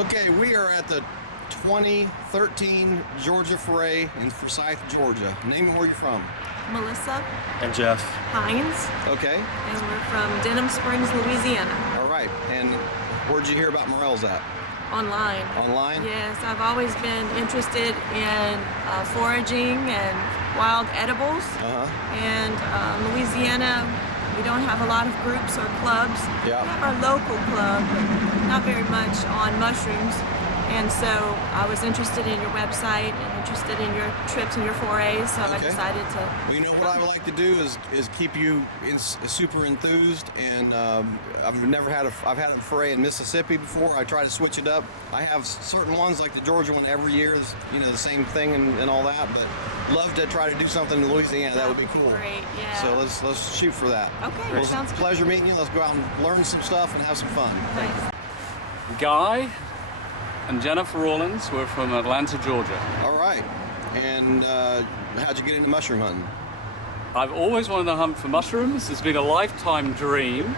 Okay, we are at the 2013 Georgia Foray in Forsyth, Georgia. Name and where you're from. Melissa And Jeff. Hines, Okay, and we're from Denham Springs, Louisiana. all right. And where'd you hear about Morel's at? Online. Online? Yes, I've always been interested in foraging and wild edibles. And Louisiana, we don't have a lot of groups or clubs. Yeah. We have our local club, but not very much on mushrooms. And so I was interested in your website and interested in your trips and your forays, so I Okay. decided to. Well, you know what I would like to do is keep you super enthused, and I've had a foray in Mississippi before. I try to switch it up. I have certain ones like the Georgia one every year is the same thing and all that, but love to try to do something in Louisiana. That would be cool. Great, yeah. So let's shoot for that. Okay, Well, sounds it's a good. pleasure meeting you. Let's go out and learn some stuff and have some fun. Nice. Guy and Jennifer Rawlins. We're from Atlanta, Georgia. All right. And how'd you get into mushroom hunting? I've always wanted to hunt for mushrooms. It's been a lifetime dream.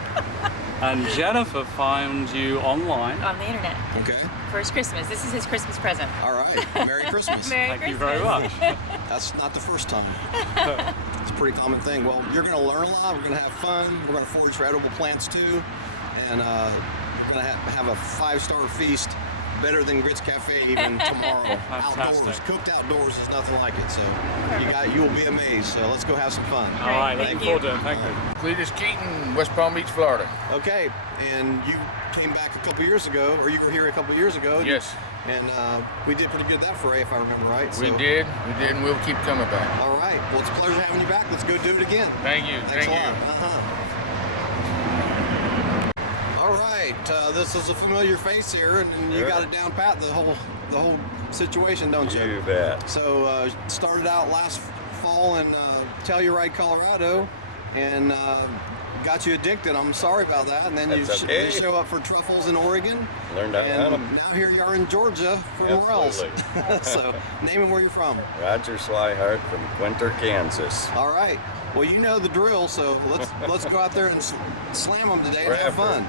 And Jennifer found you online. On the internet Okay. for his Christmas. This is his Christmas present. All right. Merry Christmas. Merry Thank you Christmas. very much. That's not the first time. It's a pretty common thing. Well, you're going to learn a lot. We're going to have fun. We're going to forage for edible plants too. And we're going to have a 5-star feast, better than Grits Cafe even tomorrow. Outdoors. Fantastic. Cooked outdoors is nothing like it. So you will be amazed. So let's go have some fun. All right, Thank looking you. forward to it. Thank you. Cletus Keaton, West Palm Beach, Florida. Okay. And you came back a couple years ago, or you were here a couple years ago. Yes, And we did pretty good at that foray, if I remember right. we So- did, and we'll keep coming back. All right. Well, it's a pleasure having you back. Let's go do it again. Thank you, Thanks thank a you. lot. All right, this is a familiar face here, and you got it down pat, the whole situation, don't you? You bet. So started out last fall in Telluride, Colorado, and got you addicted. I'm sorry about that. And then That's okay. you show up for truffles in Oregon, Learned how to hunt 'em. and now here you are in Georgia for Morels. So name and where you're from. Roger Swihart from Quinter, Kansas. All right. Well, you know the drill, so let's go out there and slam them today and have fun.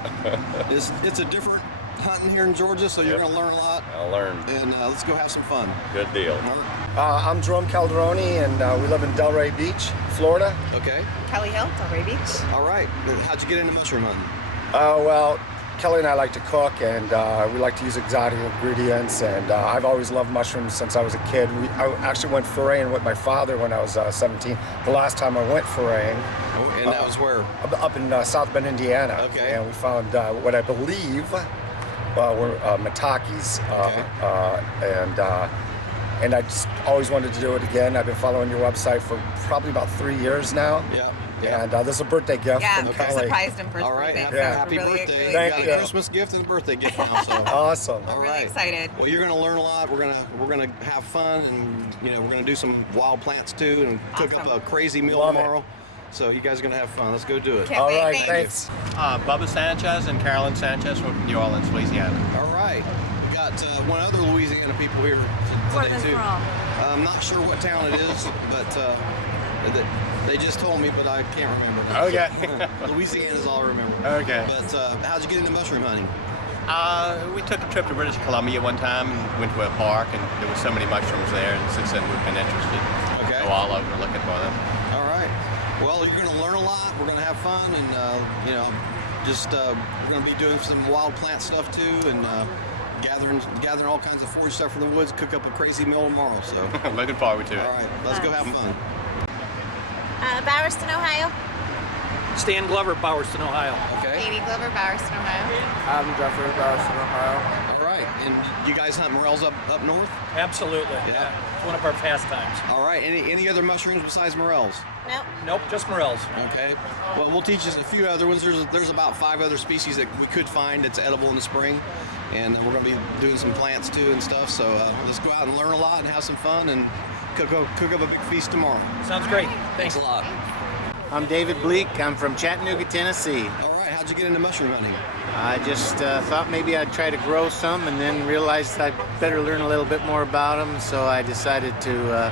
It's a different hunting here in Georgia, so you're Yep. going to learn a lot, I'll learn. and let's go have some fun. Good deal. All right. I'm Jerome Calderoni, and we live in Delray Beach, Florida. Okay. Kelly Hill, Delray Beach. All right. How'd you get into mushroom hunting? Well, Kelly and I like to cook, and we like to use exotic ingredients, and I've always loved mushrooms since I was a kid. I actually went foraying with my father when I was 17. The last time I went foraying, Oh, and that was where? up in South Bend, Indiana. Okay. And we found what I believe were matakis, and I just always wanted to do it again. I've been following your website for probably about 3 years now. Yeah. And this is a birthday gift Yeah, from I Kelly. surprised him for his All right. birthday. Yeah. Happy Really, birthday. really You Thank got you. a Christmas gift and a birthday gift now. So. Awesome. All really right. excited. Well, you're going to learn a lot. We're gonna have fun, and we're going to do some wild plants too, and cook up Awesome. a crazy meal Love it. tomorrow. So you guys are going to have fun. Let's go do it. Can't All wait. right, Thanks. thanks. Bubba Sanchez and Carolyn Sanchez from New Orleans, Louisiana. All right. We got one other Louisiana people here Where today are they too. from? I'm not sure what town it is, but they just told me, but I can't remember. Okay. Louisiana is all I remember. Okay. But how'd you get into mushroom hunting? We took a trip to British Columbia one time and went to a park, and there were so many mushrooms there, and since then we've been interested. Okay. Go all over looking for them. All right. Well, you're going to learn a lot. We're going to have fun, and we're going to be doing some wild plant stuff too, and gathering all kinds of forage stuff from the woods. Cook up a crazy meal tomorrow. So, Looking forward to it. all right, let's go have fun. Bowerston, Ohio. Stan Glover, Bowerston, Ohio. Okay. Katie Glover, Bowerston, Ohio. I'm Jeffrey Bowerston, Ohio. All right. And you guys hunt morels up north? Absolutely. Yeah. It's one of our pastimes. All right. Any other mushrooms besides morels? No. Nope, just morels. Okay. Well, we'll teach us a few other ones. There's about 5 other species that we could find that's edible in the spring, and we're going to be doing some plants too and stuff. So let's go out and learn a lot and have some fun and cook up a big feast tomorrow. Sounds great. Thanks a lot. I'm David Bleak. I'm from Chattanooga, Tennessee. All right. How'd you get into mushroom hunting? I just thought maybe I'd try to grow some, and then realized I'd better learn a little bit more about them, so I decided to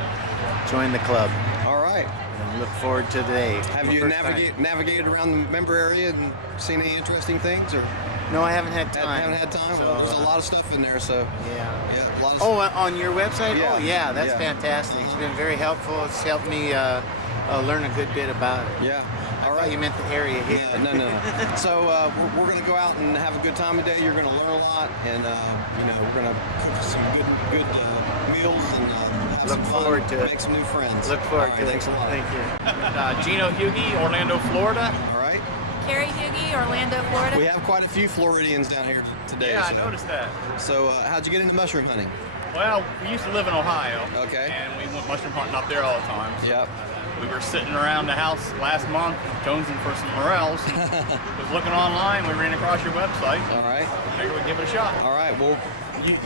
join the club. All right. And look forward to today. Have you navigated around the member area and seen any interesting things? Or No, I haven't had time. Haven't had time. So, Well, there's a lot of stuff in there, so Yeah. a lot of. Oh, on your website? Yeah. Oh, yeah, that's Yeah. fantastic. It's been very helpful. It's helped me learn a good bit about it. Yeah. I thought you meant the area here. Yeah, no. So we're going to go out and have a good time today. You're going to learn a lot, and we're going to cook some good meals and have Look some fun, forward to it. make some new friends. Look forward to it. Thanks a lot. Thank you. Gino Hughie, Orlando, Florida. All right. Carrie Hughie, Orlando, Florida. We have quite a few Floridians down here today. Yeah, I so- noticed that. So how'd you get into mushroom hunting? Well, we used to live in Ohio. Okay. And we went mushroom hunting up there all the time. Yep. We were sitting around the house last month, jonesing for some morels. Was looking online, we ran across your website. All right. Figured we'd give it a shot. All right. Well,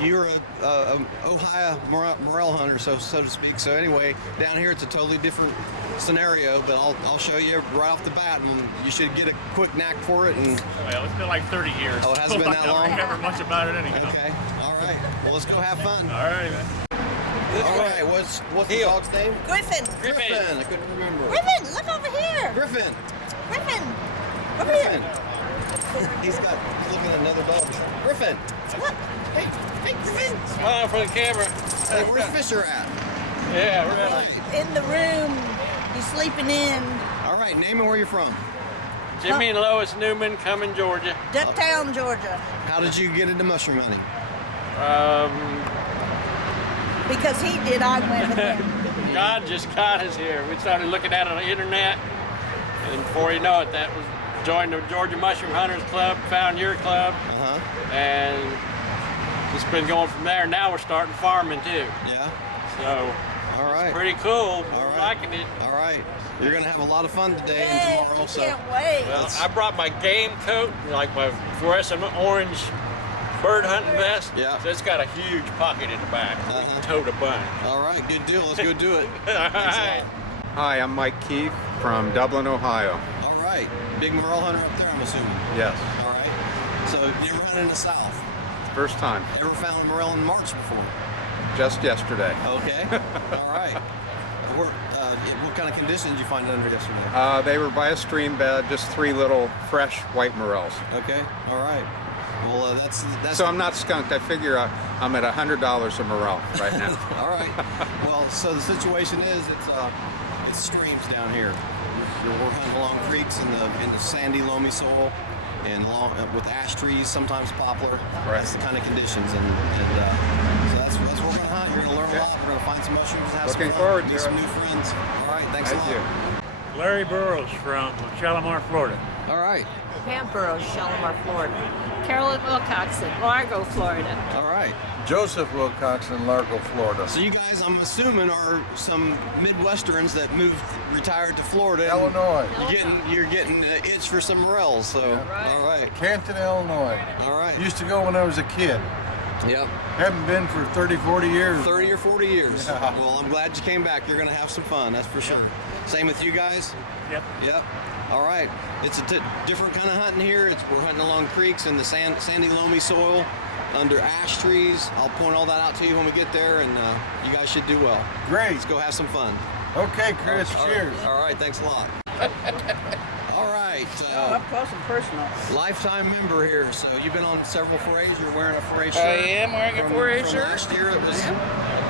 you're a Ohio morel hunter, so to speak. So anyway, down here it's a totally different scenario, but I'll show you right off the bat, and you should get a quick knack for it. And Well, it's been like 30 years. Oh, it hasn't been that long? I don't remember much about it anyhow. okay. All right. Well, let's go have fun. All right, man. All right. What's the dog's name? Griffin. Griffin. I couldn't remember. Griffin, look over here. Griffin. Griffin. Griffin. He's looking at another dog. Griffin. Look. Hey, Griffin. Smile for the camera. Hey, where's Fisher at? Yeah, All really. right. In the room. He's sleeping in All right. Name and where you're from. Jimmy and Lois Newman, Cumming, Georgia. Ducktown, Georgia. How did you get into mushroom hunting? Because he did, I went with him. God just got us here. We started looking at it on the internet, and before you know it, that was joined the Georgia Mushroom Hunters Club, found your club, and it's been going from there. Now we're starting farming too. Yeah. So All right. pretty cool. All We're right. liking it. All right. You're gonna have a lot of fun today Yay, and tomorrow. So can't wait. Well, I brought my game coat, like my fluorescent orange bird hunting vest. Yeah. So it's got a huge pocket in the back. We can tote a bunch. all right, good deal. Let's go do it. All right. Hi, I'm Mike Keefe from Dublin, Ohio. All right. Big morel hunter up there, I'm assuming. Yes, All right. So you ever hunted in the South? first time, Ever found a morel in March before? just yesterday. Okay. All right. What kind of conditions did you find under yesterday? They were by a stream bed, just 3 little fresh white morels. Okay. All right. Well, that's. So I'm not skunked. I figure I'm at $100 a morel right now. All right. Well, so the situation is it's streams down here. We're hunting along creeks in the sandy, loamy soil, and with ash trees, sometimes poplar. That's the kind of conditions, and so that's what we're going to hunt. You're going to learn a lot. We're going to find some mushrooms, and have Looking some fun, forward meet to some it. new friends. All right. Thanks a lot. Thank you. Larry Burrows from Shalimar, Florida. All right. Pam Burrows, Shalimar, Florida. Carolyn Wilcoxon, Largo, Florida. All right. Joseph Wilcoxon, Largo, Florida. So you guys, I'm assuming, are some Midwesterns that retired to Florida. and Illinois. You're getting an itch for some morels. So all right. Canton, Illinois. All right. Used to go when I was a kid. Yep. Haven't been for 30, 40 years. 30 or 40 years. Yeah. Well, I'm glad you came back. You're going to have some fun, that's for sure. Same with you guys? Yep. Yep. All right. It's a different kind of hunting here. We're hunting along creeks in the sandy, loamy soil under ash trees. I'll point all that out to you when we get there, and you guys should do well. Great. Let's go have some fun. Okay, Chris, cheers. All right. Thanks a lot. All right. Up close and personal. Lifetime member here. So you've been on several forays. You're wearing a foray shirt. I am wearing a foray from shirt. Last year it was a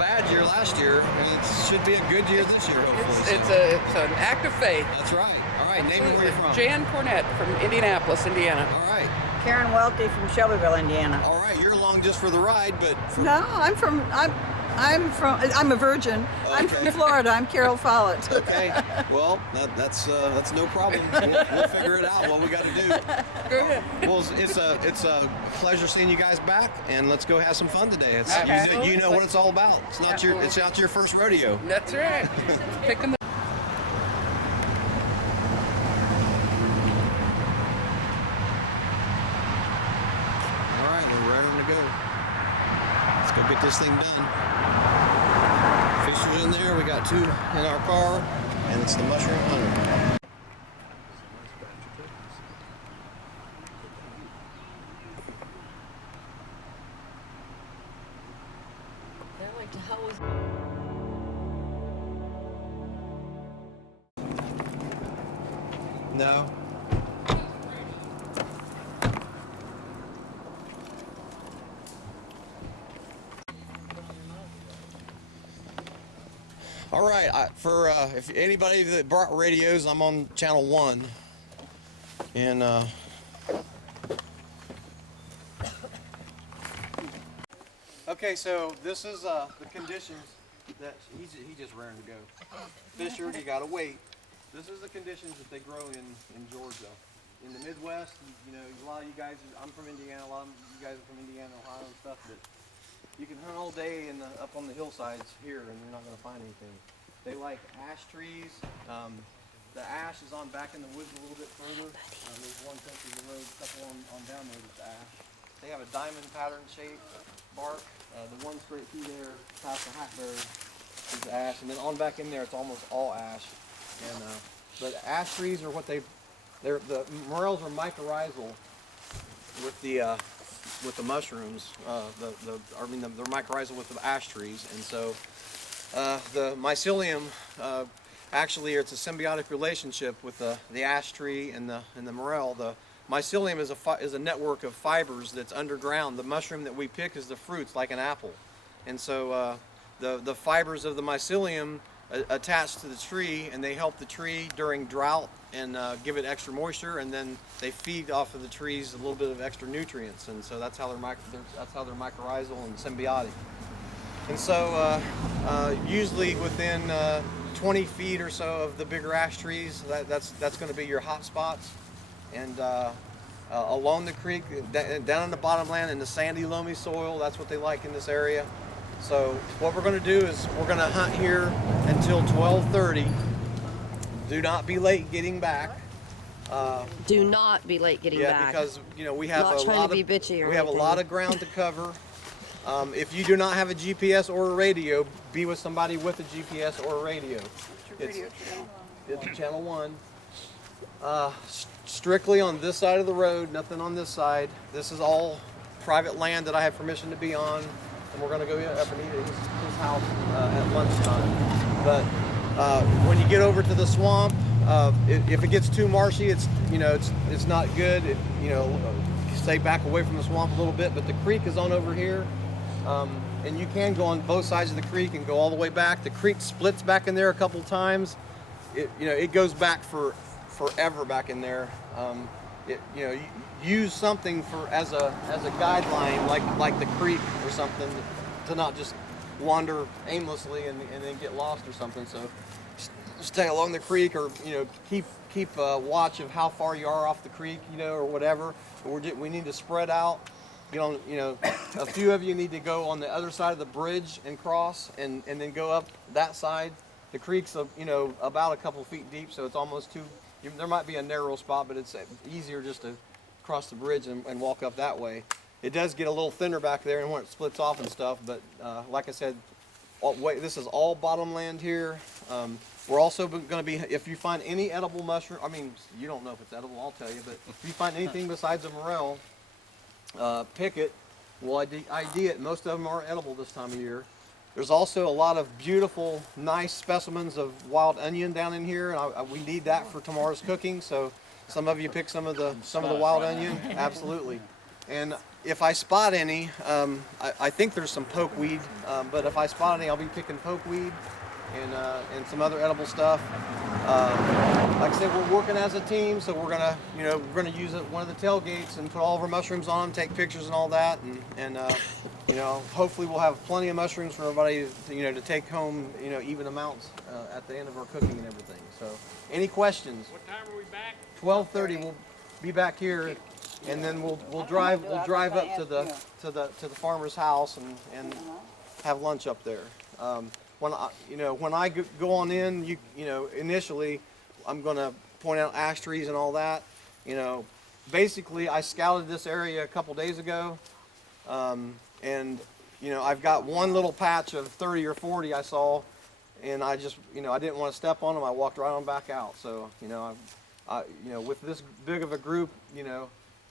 bad year last year. It should be a good year this year, hopefully. It's an act of faith. That's right. All right. Name me where you're from. Jan Cornett from Indianapolis, Indiana. All right. Karen Welty from Shelbyville, Indiana. All right. You're along just for the ride, but No, I'm a virgin. I'm from Florida. I'm Carol Follett. okay. Well, that's no problem. We'll figure it out. What we got to do. Good. Well, it's a pleasure seeing you guys back, and let's go have some fun today. Okay. You know what it's all about. It's not your first rodeo. That's right. Picking the All right, we're ready to go. Let's go get this thing done. Fisher's in there. We got 2 in our car, and it's the mushroom hunter. No. All right, if anybody that brought radios, I'm on channel 1. And okay, so this is the conditions that he just raring to go. Fisher, you gotta wait. This is the conditions that they grow in Georgia. In the Midwest, you know, a lot of you guys, I'm from Indiana, a lot of you guys are from Indiana, Ohio and stuff, but you can hunt all day up on the hillsides here and you're not gonna find anything. They like ash trees. The ash is on back in the woods a little bit further. There's one country in the road, a couple on down there that's ash. They have a diamond pattern shape bark. The one straight through there, past the hackberry, is ash, and then on back in there, it's almost all ash. And but ash trees are what the morels are mycorrhizal with the mushrooms. They're mycorrhizal with the ash trees, and so the mycelium. Actually, it's a symbiotic relationship with the ash tree and the morel. The mycelium is a network of fibers that's underground. The mushroom that we pick is the fruits, like an apple, and so the fibers of the mycelium attach to the tree, and they help the tree during drought and give it extra moisture, and then they feed off of the trees a little bit of extra nutrients, and so that's how they're mycorrhizal and symbiotic. And so usually within 20 feet or so of the bigger ash trees, that's going to be your hot spots. And along the creek, down in the bottomland in the sandy, loamy soil, that's what they like in this area. So what we're going to do is we're going to hunt here until 12:30. Do not be late getting back. Do not be late getting back. Yeah, because we have Not trying to be bitchy or we have a lot of ground to cover. If you do not have a GPS or a radio, be with somebody with a GPS or a radio. It's channel 1. Strictly on this side of the road, nothing on this side. This is all private land that I have permission to be on, and we're going to go up and eat at his house at lunchtime. But when you get over to the swamp, if it gets too marshy, it's not good. Stay back away from the swamp a little bit. But the creek is on over here. And you can go on both sides of the creek and go all the way back. The creek splits back in there a couple times. It goes back for forever back in there. Use something as a guideline, like the creek or something, to not just wander aimlessly and then get lost or something. So stay along the creek, or keep watch of how far you are off the creek, or whatever. We need to spread out. A few of you need to go on the other side of the bridge and cross, and then go up that side. The creek's about a couple feet deep, so it's almost too. There might be a narrow spot, but it's easier just to cross the bridge and walk up that way. It does get a little thinner back there, and when it splits off and stuff. But like I said, this is all bottomland here. We're also going to be, if you find any edible mushroom, you don't know if it's edible, I'll tell you, but if you find anything besides a morel, pick it. We'll ID it. Most of them are edible this time of year. There's also a lot of beautiful, nice specimens of wild onion down in here, and we need that for tomorrow's cooking. So some of you pick some of the wild onion, absolutely. And if I spot any, I think there's some pokeweed, but if I spot any, I'll be picking pokeweed and some other edible stuff. Like I said, we're working as a team, so we're gonna use one of the tailgates and put all of our mushrooms on them, take pictures and all that, and hopefully we'll have plenty of mushrooms for everybody to take home, even amounts at the end of our cooking and everything. So, any questions? What time are we back? 12:30. We'll be back here, and then we'll drive up to the farmer's house and have lunch up there. When I go on in, initially I'm going to point out ash trees and all that. Basically I scouted this area a couple days ago, and I've got one little patch of 30 or 40 I saw, and I just I didn't want to step on them. I walked right on back out. So with this big of a group,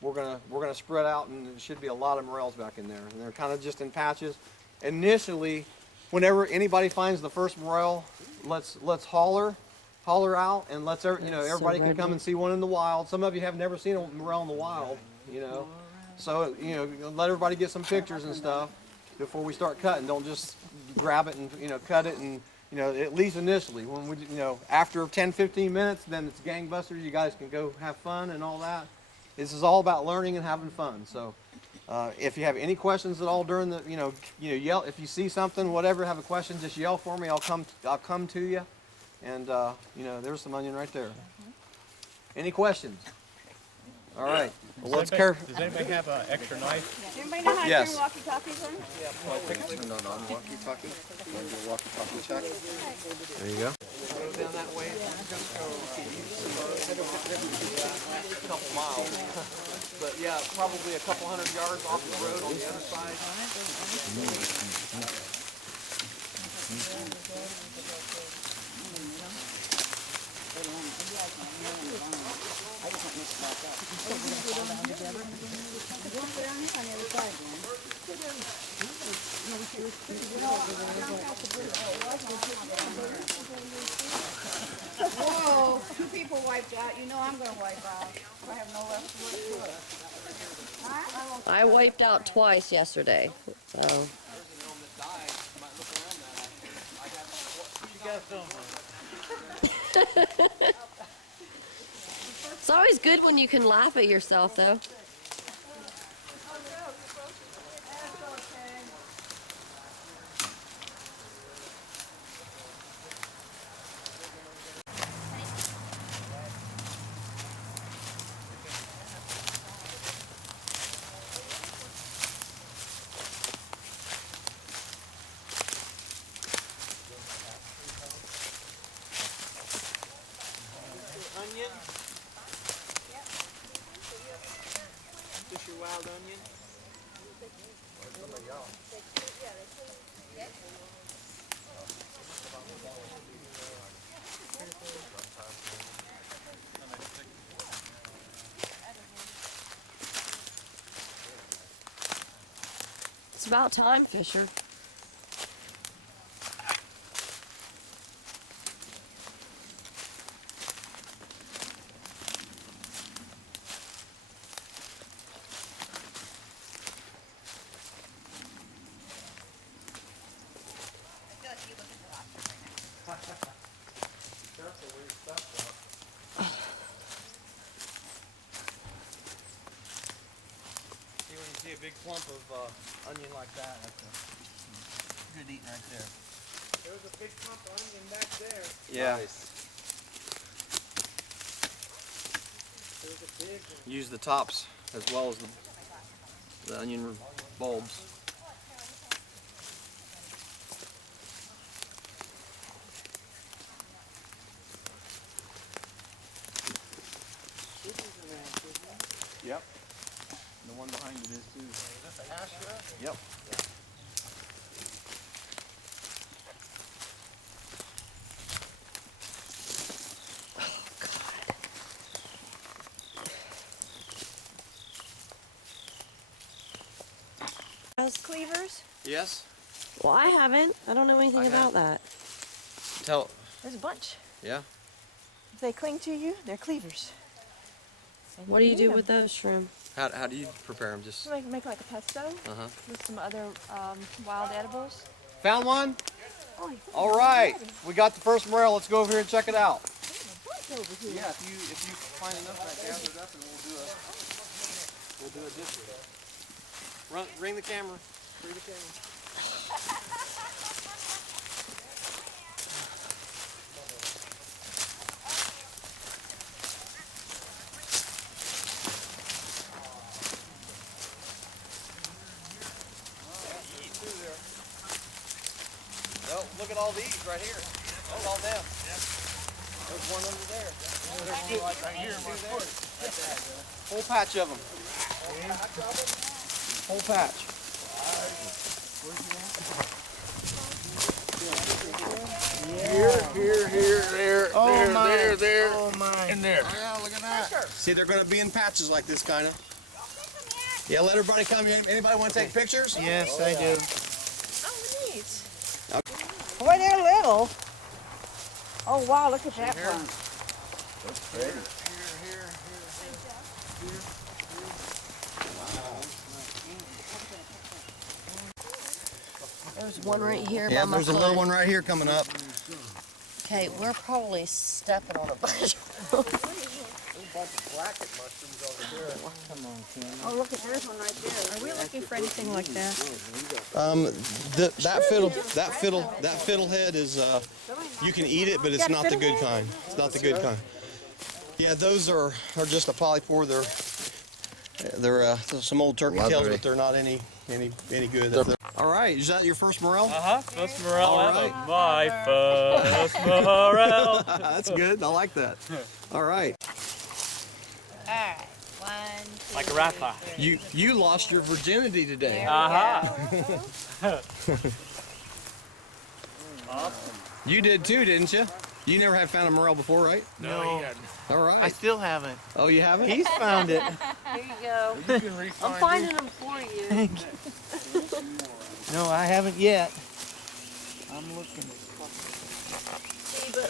we're gonna spread out, and there should be a lot of morels back in there, and they're kind of just in patches. Initially, whenever anybody finds the first morel, let's holler out, and everybody can come and see one in the wild. Some of you have never seen a morel in the wild, so let everybody get some pictures and stuff before we start cutting. Don't just grab it and cut it and you know, at least initially, when we, you know, after 10, 15 minutes, then it's gangbusters. You guys can go have fun and all that. This is all about learning and having fun. So if you have any questions at all during the, you know, yell, if you see something, whatever, have a question, just yell for me. I'll come to you. And, you know, there's some onion right there. Any questions? All right. Well, let's care. Does anybody have an extra knife? Anybody know how to Yes. turn walkie-talkies on? Turn on walkie-talkie. Walkie-talkie check. There you go. Go down that way. Just go a couple miles. But yeah, probably a couple hundred yards off the road on the other side. Whoa, 2 people wiped out. You know I'm going to wipe out. I have no left to work to it. I wiped out twice yesterday. So. It's always good when you can laugh at yourself, though. Onion. Just your wild onion. It's about time, Fisher. See, when you see a big clump of onion like that, that's good eating right there. There was a big clump of onion back there. Yeah. Nice. There was a big one. Use the tops as well as the onion bulbs. Yep. The one behind it is too. Is this a hash brown? Yep. Those cleavers? Yes. Well, I haven't. I don't know anything I about that. Tell. There's a bunch. Yeah. If they cling to you, they're cleavers. And What do you can do eat with those shrimp? How do you prepare them? Just. them. Make like a pesto with some other wild edibles. Found one. Oh, All right. We got the first morel. Let's go over here and check it out. over here. Yeah. If you find enough, gather it up, and we'll do a dish. Ring the camera. Ring the camera. Oh, look at all these right here. Oh, all them. There's one under there. There's one right here. Whole patch of them. Whole patch. Here, there, there, and there. Yeah, look at that. See, they're going to be in patches like this, kind of. Yeah, let everybody come in. Anybody want to take pictures? Yes, I do. Oh, neat. Boy, they're little. Oh, wow, look at that one. That's great. There's one right here. Yeah, by my there's a little foot. one right here coming up. Okay, we're probably stepping on a bunch. Oh, look at there's one right there. Are we looking for anything like that? That fiddlehead is, you can eat it, but it's not the good kind. It's not the good kind. Yeah, those are just a polypore. They're some old turkey tails, but they're not any good. All right, is that your first Morel? First Morel All ever. right. My first Morel. That's good. I like that. All right. All right. 1, 2. Like a rat fire. You lost your virginity today. You did too, didn't you? You never have found a Morel before, right? No. All right. I still haven't. Oh, you haven't? He's found it. Here you go. I'm finding them for you. No, I haven't yet. I'm looking.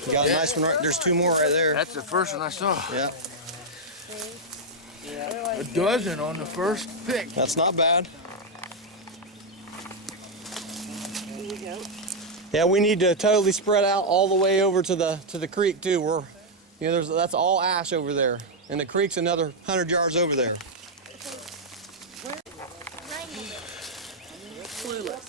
You got a nice one right. There's 2 more right there. That's the first one I saw. Yeah. A dozen on the first pick. That's not bad. Here we go. Yeah, we need to totally spread out all the way over to the creek too. That's all ash over there, and the creek's another 100 yards over there. Clueless.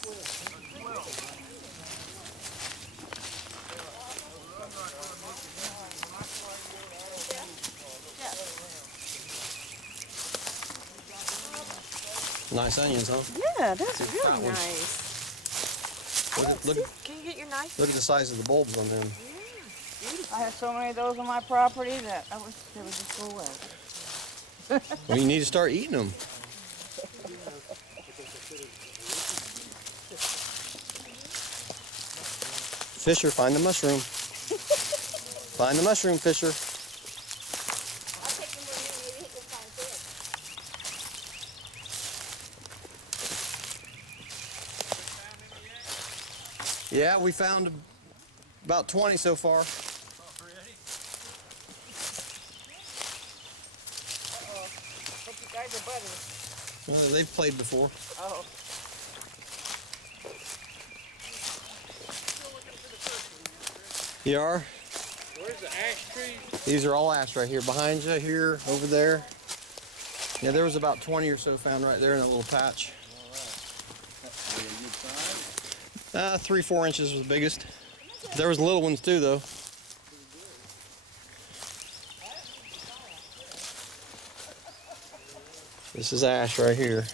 Nice onions, huh? Yeah, those are really nice. Look Can you get your knife? at the size of the bulbs on them. I have so many of those on my property that I wish they would just go away. Well, you need to start eating them. Fisher, find the mushroom. Find the mushroom, Fisher. Yeah, we found about 20 so far. Hope you guys are buddies. Well, they've played before. Oh. You are? Where's the ash tree? These are all ash right here. Behind you, here, over there. Yeah, there was about 20 or so found right there in a little patch. 3-4 inches was the biggest. There was little ones too, though. This is ash right here.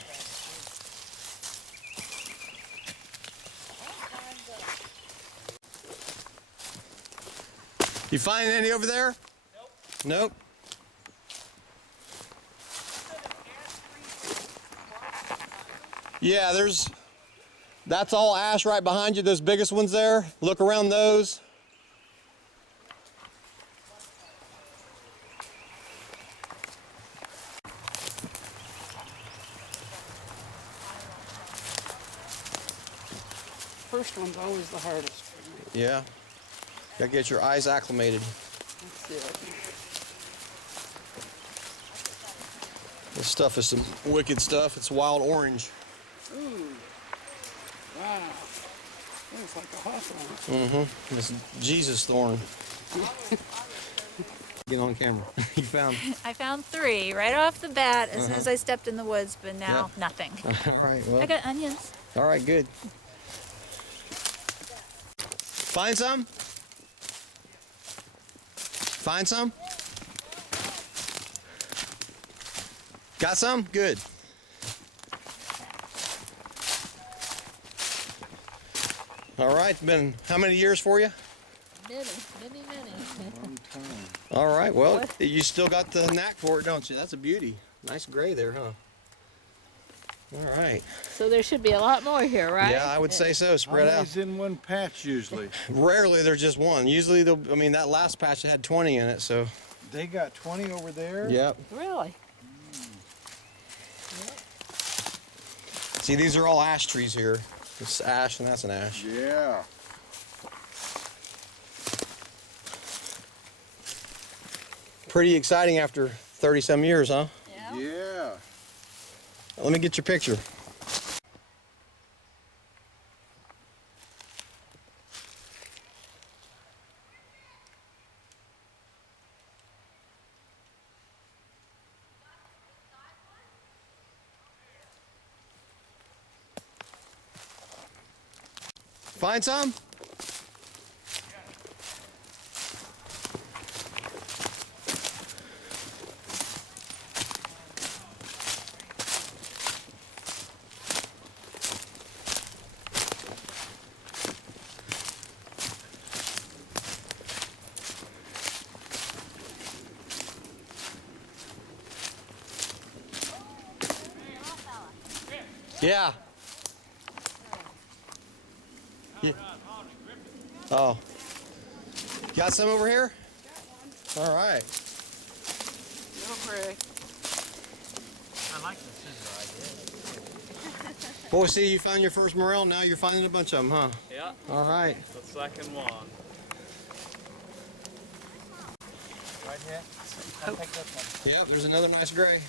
You find any over there? Nope. Nope. Yeah, that's all ash right behind you, those biggest ones there. Look around those. First one's always the hardest. Yeah. Gotta get your eyes acclimated. That's it. This stuff is some wicked stuff. It's wild orange. Ooh. Wow. Looks like a hawthorn. Mm-hmm. It's Jesus thorn. Get on camera. You found. I found 3 right off the bat as soon as I stepped in the woods, but now nothing. All right. Well. I got onions. All right. Good. Find some? Find some? Got some? Good. All right. Been how many years for you? Many. All right. Well, you still got the knack for it, don't you? That's a beauty. Nice gray there, huh? All right. So there should be a lot more here, right? Yeah, I would say so. Spread out. Always in one patch usually. Rarely there's just one. Usually, I mean, that last patch had 20 in it, so. They got 20 over there? Yep. Really? See, these are all ash trees here. It's ash and that's an ash. Yeah. Pretty exciting after 30 some years, huh? Yeah. Let me get your picture. Find some? Yeah. Yeah. Oh. Got some over here? All right. No gray. I like the scissor idea. Boy, see, you found your first morel. Now you're finding a bunch of them, huh? Yeah. All right. The second one. Right here. I'll take this one. Yeah, there's another nice gray.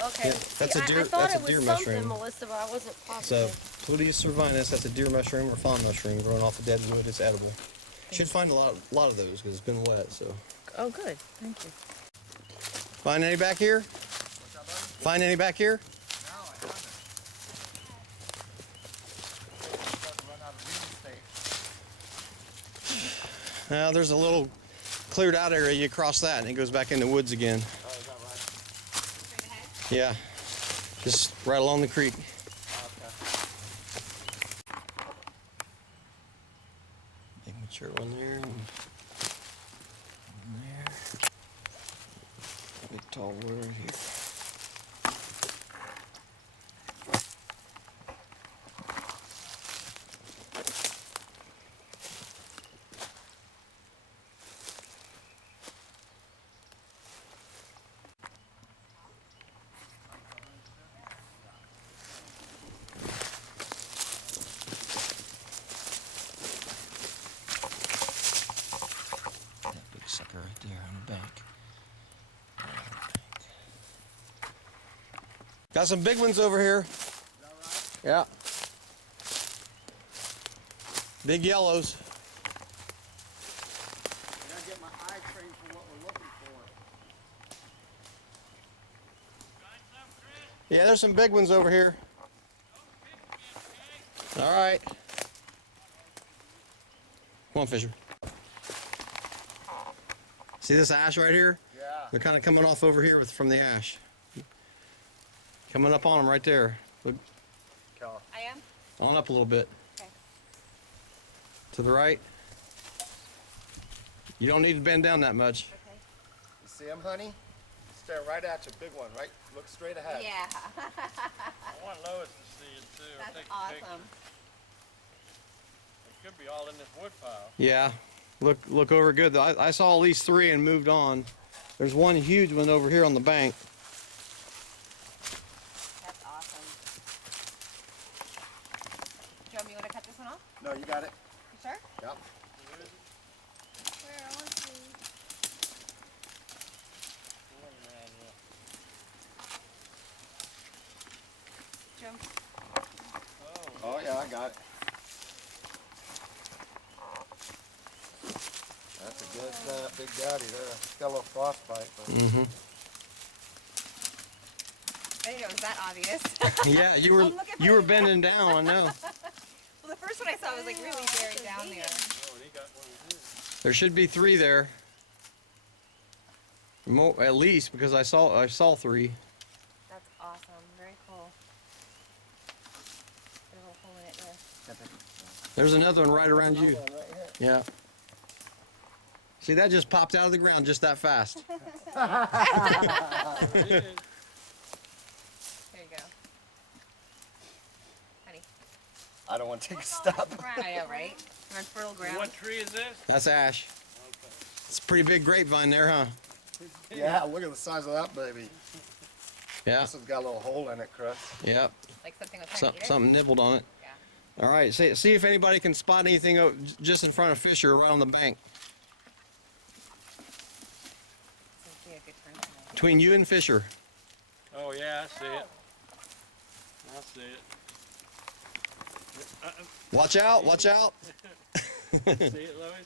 Okay. Yeah, that's a deer. I thought That's it a deer was mushroom. something, Melissa, but I wasn't So, positive. Pluteus cervinus, that's a deer mushroom or fawn mushroom growing off of dead wood. It's edible. Should find a lot of those because it's been wet. So. Oh, good. Thank you. Find any back here? Find any back here? Now there's a little cleared out area. You cross that and it goes back in the woods again. Oh, is that right? Yeah, just right along the creek. Big mature one there. One there. Big tall wood right here. Sucker right there on the bank. Got some big ones over here. Is that right? Yeah. Big yellows. I gotta get my eye trained for what we're looking for. Yeah, there's some big ones over here. All right. Come on, Fisher. See this ash right here? Yeah. They're kind of coming off over here from the ash. Coming up on them right there. Look, I am? on up a little bit. Okay. To the right. You don't need to bend down that much. Okay. You see him, honey? Stare right at you, big one, right? Look straight ahead. Yeah. I want Lois to see it too. That's Take a picture. awesome. It could be all in this wood pile. Yeah. Look over good. I saw at least 3 and moved on. There's one huge one over here on the bank. That's awesome. Joe, you want to cut this one off? No, you got it. You sure? Yep. Where? I want to see. Joe. Oh, yeah, I got it. That's a good big daddy there. Got a little frostbite. But... Mm-hmm. I didn't know it was that obvious. Yeah, you were bending down, I know. Well, the first one I saw was like really buried down there. There should be 3 there. More, at least, because I saw 3. That's awesome. Very cool. There's a little hole in it there. There's another one right around you. Yeah. See, that just popped out of the ground just that fast. There you go. I don't want to take a step. I know, right? We're on fertile ground. What tree is this? That's ash. It's a pretty big grapevine there, huh? Yeah, look at the size of that baby. Yeah. This has got a little hole in it, Chris. Yep. Like something was trying to eat it? Something nibbled on it. Yeah. All right. See if anybody can spot anything just in front of Fisher right on the bank. This would be a good turn tonight. Between you and Fisher. Oh yeah, I see it. I see it. Watch out! Watch out! See it, Louis?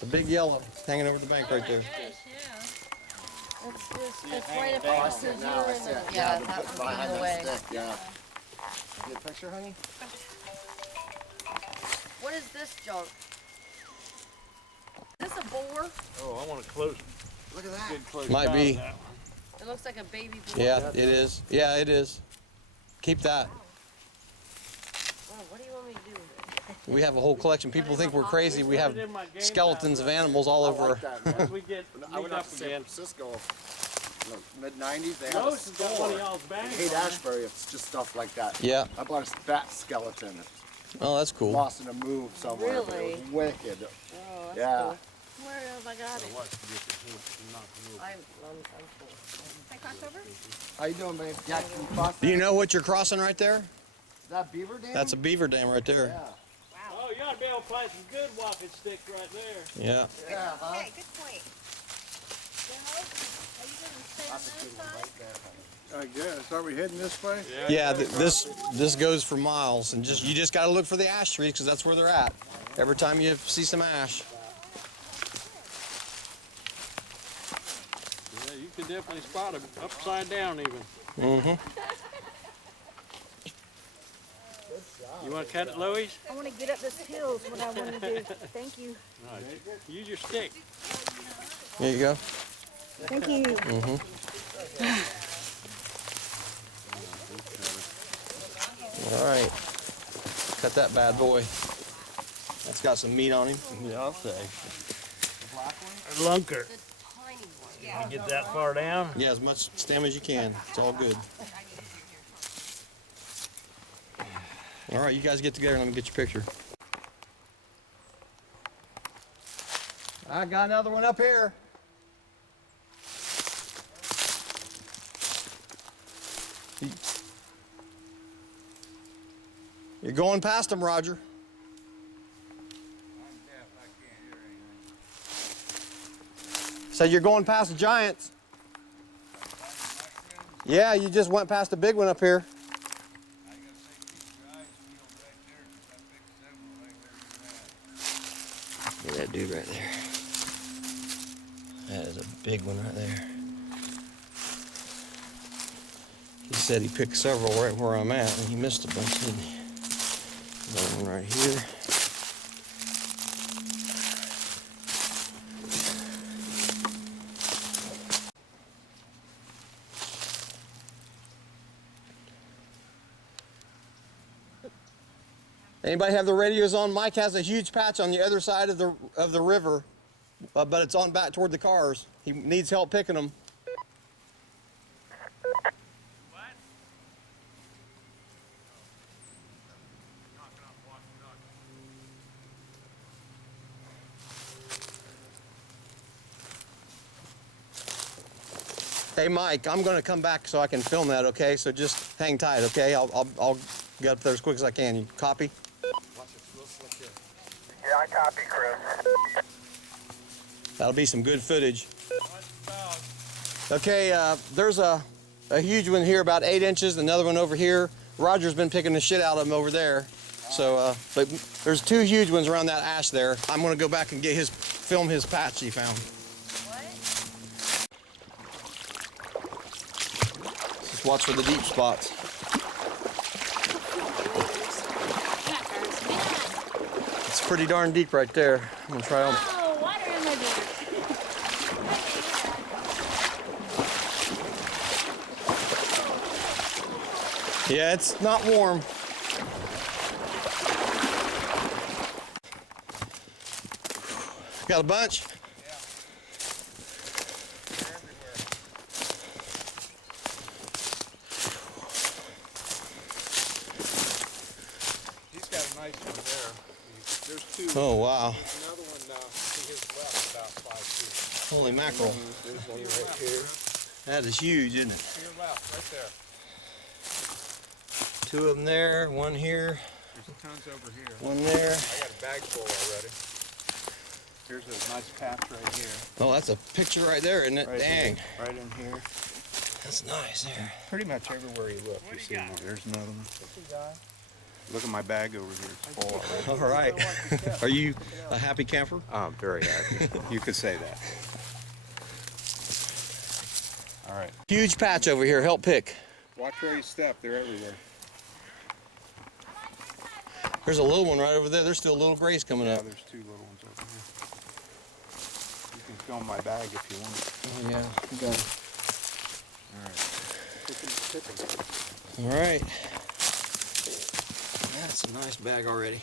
The big yellow hanging over the bank right there. It's right across the Now I see it. Yeah, the that's foot behind the way. that stick, yeah. Get a picture, honey? What is this junk? Is this a boar? Oh, I want to close. Look at that. Good close Might shot be. of that one. It looks like a baby boar. Yeah, it is. Yeah, it is. Keep that. Oh, what do you want me to do with it? We have a whole collection. People think we're crazy. We have skeletons of animals all over. Once we get I meet went up up to San again. Francisco, mid-90s. They had a Lois has got one of store. y'all's bags Haight on it. Ashbury, it's just stuff like that. Yeah. I bought a fat skeleton. Oh, that's cool. Lost in a move somewhere. But Really? it was wicked. Oh, that's Yeah. cool. Where have I got it? I'm cool. Can I cross over? How you doing, babe? Yeah, can you cross Do you know what you're crossing right there? Is that beaver dam? That's a beaver dam right there. Yeah. Oh, you ought to be able to plant some good walking sticks right there. Yeah. Yeah, huh? Okay, good point. That's a good one right there, honey. I guess. Are we heading this way? Yeah. This goes for miles, and you just got to look for the ash trees because that's where they're at. Every time you see some ash. Yeah, you can definitely spot them upside down even. Mm-hmm. You want to cut it, Louis? I want to get up this hill is what I want to do. Thank you. All right. Use your stick. There you go. Thank you. Mm-hmm. All right. Cut that bad boy. That's got some meat on him. Yeah, I'll say. Lunker. You get that far down? Yeah, as much stem as you can. It's all good. All right, you guys get together and let me get your picture. I got another one up here. You're going past them, Roger. So you're going past the giants. Yeah, you just went past the big one up here. Look at that dude right there. That is a big one right there. He said he picked several right where I'm at, and he missed a bunch, didn't he? Another one right here. Anybody have the radios on? Mike has a huge patch on the other side of the river, but it's on back toward the cars. He needs help picking them. Hey Mike, I'm going to come back so I can film that, okay? So just hang tight, okay? I'll get up there as quick as I can. You copy? Yeah, I copy, Chris. That'll be some good footage. Okay, there's a huge one here about 8 inches, another one over here. Roger's been picking the shit out of them over there. So, but there's 2 huge ones around that ash there. I'm going to go back and get film his patch he found. Just watch for the deep spots. It's pretty darn deep right there. I'm gonna try on. Oh, water in my beer. Yeah, it's not warm. Got a bunch? 2. Oh, wow. There's another one to his left, about 5 feet. Holy mackerel. There's one right here. That is huge, isn't it? To your left, right there. 2 of them there, 1 here, There's tons over here. 1 there. I got a bag full already. Here's a nice patch right here. Oh, that's a picture right there, isn't it? Right Dang. Here, right in here. That's nice there. Pretty much everywhere you look, you see one. There's another one. Look at my bag over here. It's full already. All right. Are you a happy camper? I'm very happy. You could say that. All right. Huge patch over here. Help pick. Watch where you step. They're everywhere. There's a little one right over there. There's still little grays coming Yeah, up. there's 2 little ones over here. You can film my bag if you want. Oh, yeah. You got it. All right. All right. That's a nice bag already.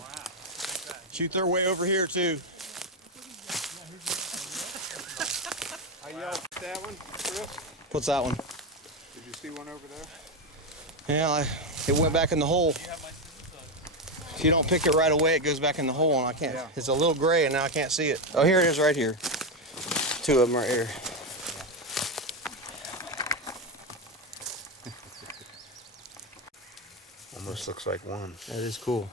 Wow. Shoot their way over here, too. I yelled at that one, Chris. What's that one? Did you see one over there? Yeah, it went back in the hole. If you don't pick it right away, it goes back in the hole, and I can't. Yeah. It's a little gray, and now I can't see it. Oh, here it is right here. 2 of them right here. Almost looks like one. That is cool.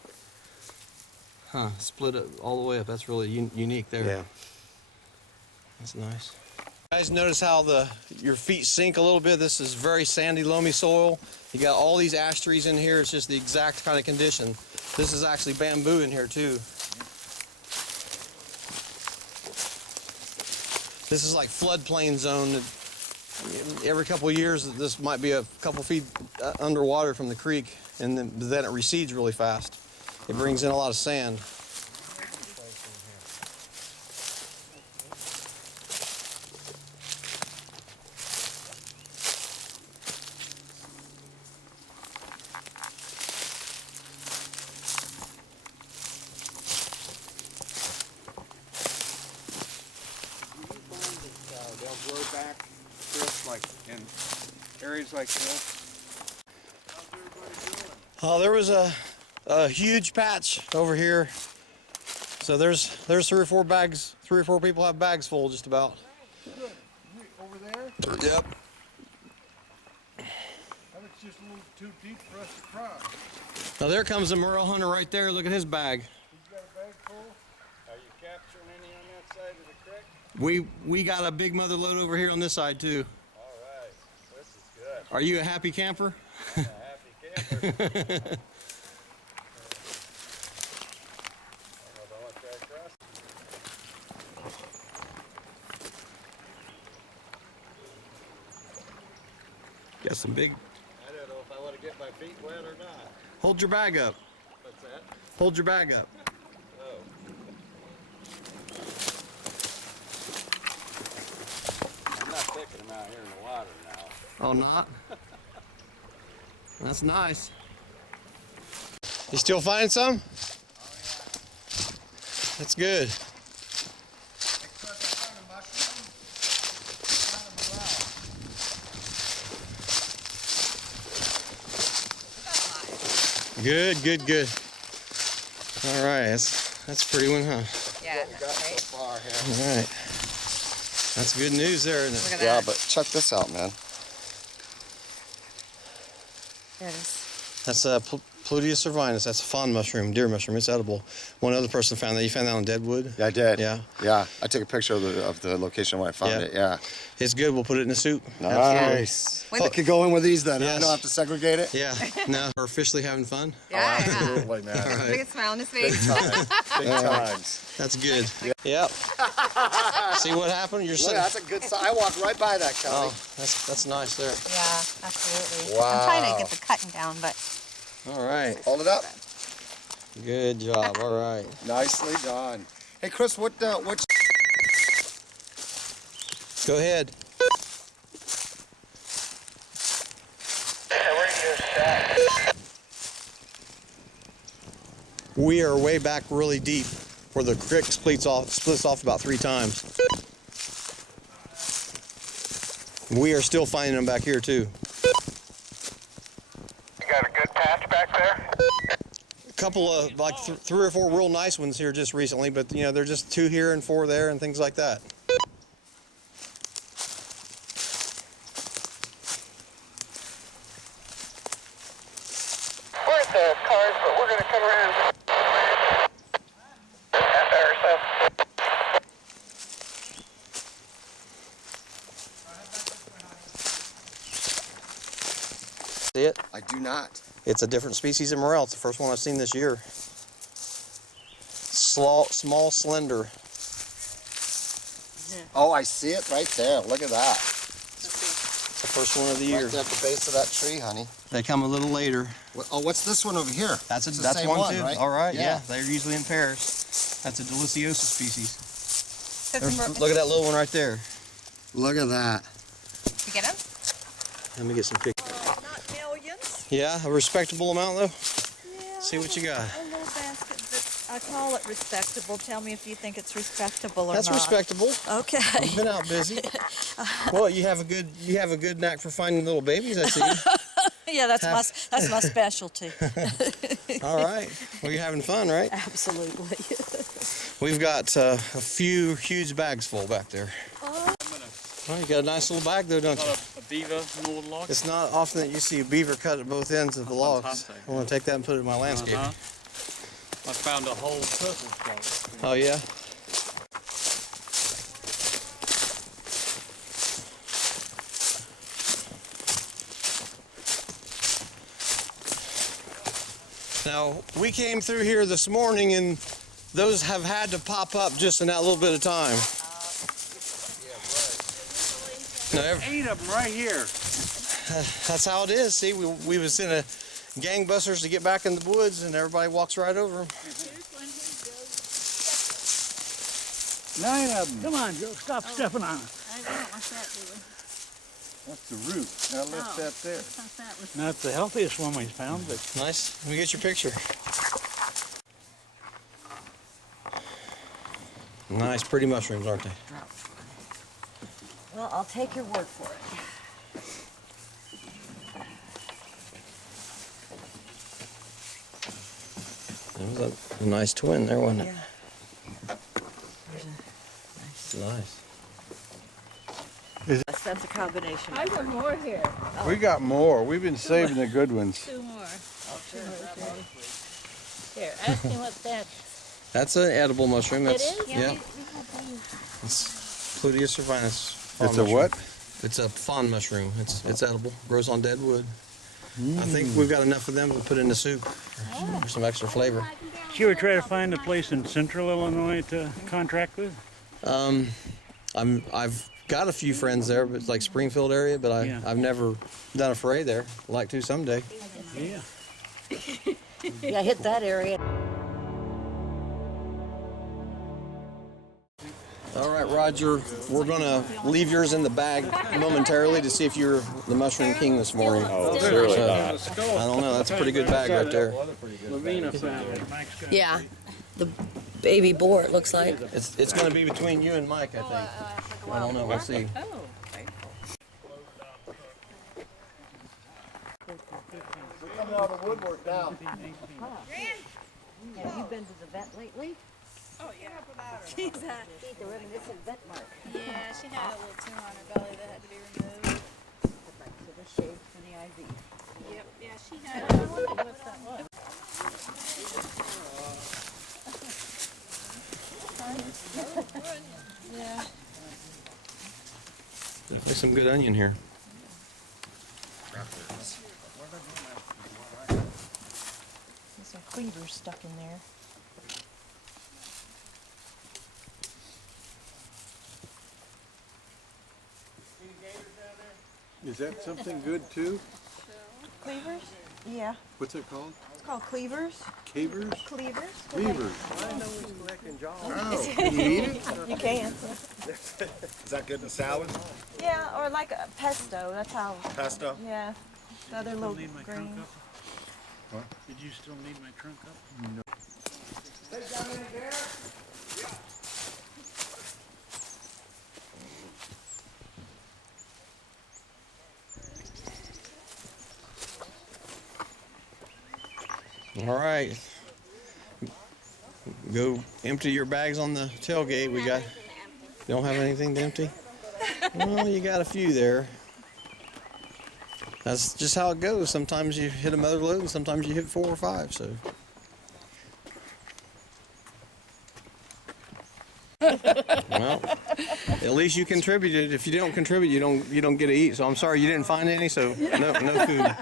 Huh, split it all the way up. That's really unique there. Yeah. That's nice. You guys notice how your feet sink a little bit? This is very sandy, loamy soil. You got all these ash trees in here. It's just the exact kind of condition. This is actually bamboo in here too. This is like floodplain zone. Every couple of years, this might be a couple feet underwater from the creek, and then it recedes really fast. It brings in a lot of sand. They'll grow back, Chris, like in areas like this. Oh, there was a huge patch over here. So there's 3 or 4 bags. 3 or 4 people have bags full, just about. Good. Over there? Yep. That was just a little too deep for us to cross. Now there comes a Morel hunter right there. Look at his bag. He's got a bag full? Are you capturing any on that side of the creek? We got a big mother load over here on this side too. All right. This is good. Are you a happy camper? I'm a happy camper. Got some big. I don't know if I want to get my feet wet or not. Hold your bag up. What's that? Hold your bag up. Oh. I'm not taking them out here in the water now. Oh, not? That's nice. You still find some? That's good. Good, good, good. All right, that's a pretty one, huh? Yeah, So far, All right. That's good news there, isn't it? Look at Yeah, that. but check this out, man. There it is. That's Pluteus cervinus. That's a fawn mushroom, deer mushroom. It's edible. One other person found that. You found that on Deadwood? Yeah, I did. Yeah. Yeah, I took a picture of the location where I found it. Yeah. It's good. We'll put it in the soup. Nice. Wait, I could go in with these then. Yes. I don't have to segregate it. Yeah. No, we're officially having fun. Yeah, Absolutely, man. All Look right. at smile on his face. Big times. That's good. Yep. See what happened? You're Look, sitting. that's a good sign. I walked right by that, Kelly. Oh, that's nice there. Yeah, absolutely. Wow. I'm trying to get the cutting down, but All right. Hold it up. Good job. All right. Nicely done. Hey, Chris, what? Go ahead. We are way back really deep where the creek splits off about 3 times. We are still finding them back here too. You got a good patch back there? couple of like 3 or 4 real nice ones here just recently, but you know, they're just 2 here and 4 there and things like that. We're at the cars, but we're going to come around. Half hour or so. See it? I do not. It's a different species of morel. It's the first one I've seen this year. Small, slender. Oh, I see it right there. Look at that. It's the first one of the year. Right there at the base of that tree, honey. They come a little later. Oh, what's this one over here? That's the that's same one too. right? All right, yeah. They're usually in pairs. That's a deliciosa species. Look at that little one right there. Look at that. You get them? Let me get some pictures. Not millions. Yeah, a respectable amount though. Yeah, See what you got. A little basket, but I call it respectable. Tell me if you think it's respectable or not. That's respectable. Okay. You've been out busy. Well, you have a good knack for finding little babies, I see. Yeah, that's my specialty. All right. Well, you're having fun, right? Absolutely. We've got a few huge bags full back there. Well, you got a nice little bag though, don't you? A beaver in the log. It's not often that you see a beaver cut at both ends of the logs. I want to take that and put it in my landscape. I found a whole purple spot. Oh yeah? Now, we came through here this morning and those have had to pop up just in that little bit of time. No, 8 of them right here. That's how it is. See, we was in a gangbusters to get back in the woods and everybody walks right over them. 9 of them. Come on, Joe. Stop stepping on it. I don't know what's that doing. That's the root. Now lift that there. I thought that was... Not the healthiest one we've found, but... Nice. Let me get your picture. Nice, pretty mushrooms, aren't they? Well, I'll take your word for it. That was a nice twin there, wasn't it? Yeah. Nice. That's a combination. I got more here. We got more. We've been saving the good ones. 2 more. Here, ask him what that is. That's an edible mushroom. That's, It is? Yeah. It's Pluteus cervinus. It's a what? It's a fawn mushroom. It's edible. Grows on dead wood. I think we've got enough of them to put in the soup for some extra flavor. Did you ever try to find a place in central Illinois to contract with? I've got a few friends there, but it's like Springfield area, but I've never done a foray there. I'd like to someday. Yeah. Yeah, hit that area. All right, Roger, we're going to leave yours in the bag momentarily to see if you're the mushroom king this morning. Oh, surely not. I don't know. That's a pretty good bag right there. Lavina found it. Yeah, the baby boar, it looks like. It's going to be between you and Mike, I think. I don't know. We'll see. We're coming out of the woodwork now. Have you been to the vet lately? Oh, yeah. She's the reminiscent vet mark. Yeah, she had a little tumor on her belly that had to be removed. So the shave for the IV. Yep, yeah, she had I wonder what that was. Yeah. Definitely some good onion here. There's some cleavers stuck in there. Is that something good too? Cleavers? Yeah. What's it called? It's called cleavers. Cavers? Cleavers. Cleavers. Oh, can you eat it? You can. Is that good in salad? Yeah, or like a pesto. That's how. Pesto? Yeah. The other little Need my green. trunk up? What? Did you still need my trunk up? No. Take down in there. All right. go empty your bags on the tailgate. You don't have anything to empty? Well, you got a few there. That's just how it goes. Sometimes you hit a mother load and sometimes you hit 4 or 5, so. Well, at least you contributed. If you don't contribute, you don't get to eat. So I'm sorry you didn't find any, so no food.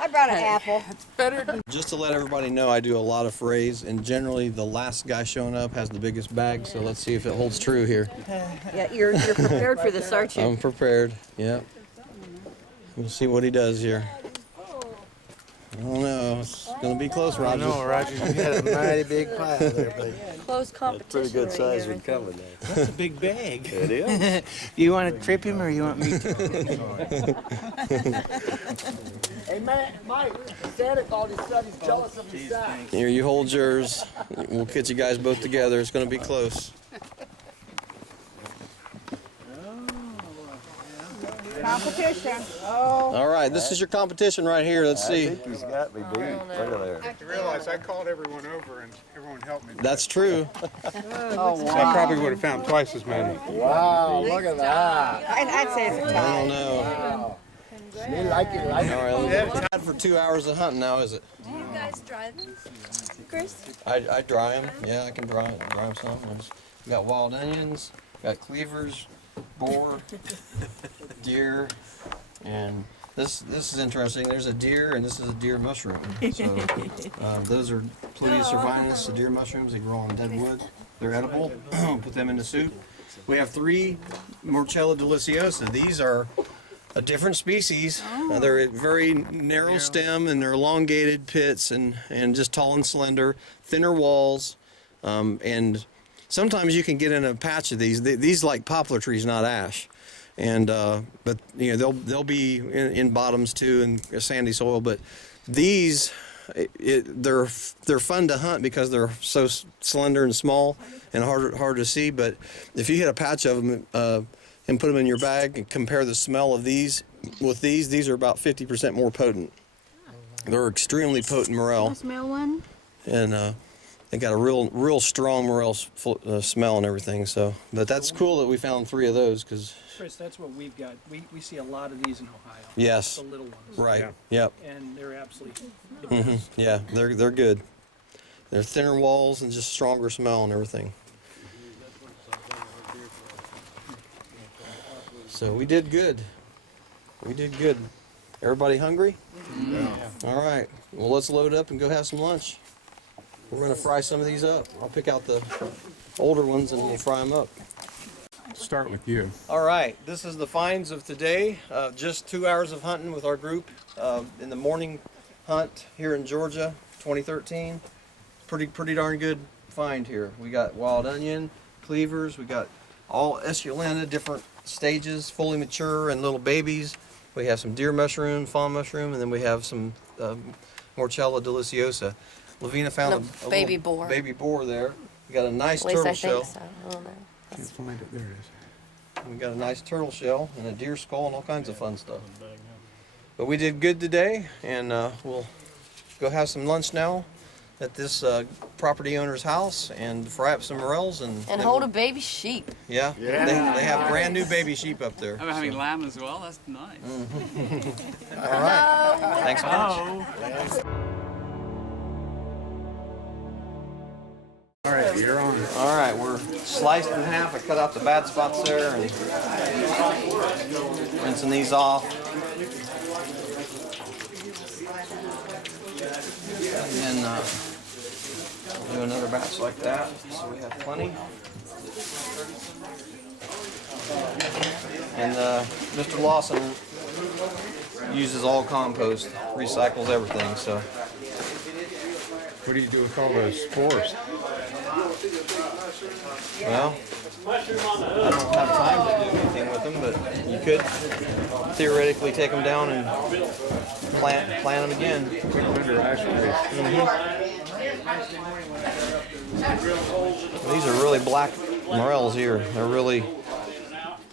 I brought an apple. It's better than... Just to let everybody know, I do a lot of forays, and generally the last guy showing up has the biggest bag, so let's see if it holds true here. Yeah, you're prepared for this, aren't you? I'm prepared, yeah. We'll see what he does here. I don't know, it's going to be close, Roger. I know, Roger, you got a mighty big pile there, buddy. Close competition. Pretty good right size here, would cover that. That's a big bag. It is. Do you want to trip him or you want me to? Hey, man, Mike, Santa Claus said he's jealous of his size. Here, you hold yours. We'll get you guys both together. It's going to be close. Competition. Oh. All right, this is your competition right here. Let's see. I think he's got me beat. Look at there. You realize I called everyone over and everyone helped me. That's true. Oh, So I probably would have found twice as many. Wow, look at that. I'd say it's a I tie. don't know. Wow. Me like it, like it. All right, we're tied for 2 hours of hunting now, is it? Do you guys dry them, Chris? I dry them. Yeah, I can dry them some. We got wild onions, got cleavers, boar, deer, and this is interesting. There's a deer, and this is a deer mushroom. So those are Pluteus cervinus, the deer mushrooms. They grow on dead wood. They're edible. Put them in the soup. We have 3 Morel deliciosa. These are a different species. They're very narrow stem, and they're elongated pits, and just tall and slender, thinner walls, and sometimes you can get in a patch of these. These like poplar trees, not ash, and but you know they'll be in bottoms too and sandy soil. But these, they're fun to hunt because they're so slender and small and hard to see. But if you hit a patch of them and put them in your bag and compare the smell of these with these are about 50% more potent. They're extremely potent morel. Smell one. And they got a real strong morel smell and everything. So, but that's cool that we found 3 of those because. Chris, that's what we've got. We see a lot of these in Ohio. Yes. The little ones. Right. Yeah. Yep. And they're absolutely the best. Yeah, they're good. They're thinner walls and just stronger smell and everything. So we did good. We did good. Everybody hungry? Yeah. All right. Well, let's load up and go have some lunch. We're going to fry some of these up. I'll pick out the older ones and we'll fry them up. Start with you. All right. This is the finds of today. Just 2 hours of hunting with our group in the morning hunt here in Georgia, 2013. Pretty darn good find here. We got wild onion, cleavers. We got all esculenta, different stages, fully mature and little babies. We have some deer mushroom, fawn mushroom, and then we have some Morel deliciosa. Lavina found a baby little boar. baby boar there. We got a nice At least turtle I shell. think so. I don't know. Can't find it. There it is. We got a nice turtle shell and a deer skull and all kinds of fun stuff. But we did good today, and we'll go have some lunch now at this property owner's house and fry up some morels and hold a baby sheep. Yeah, they have brand new baby sheep up there. I'm having lamb as well. That's nice. All right. Thanks much. All right, you're on. All right, we're sliced in half. I cut out the bad spots there and rinsing these off. And then we'll do another batch like that, so we have plenty. And Mr. Lawson uses all compost, recycles everything. So. What do you do with all those spores? Well, I don't have time to do anything with them, but you could theoretically take them down and plant them again. These are really black morels here. They're really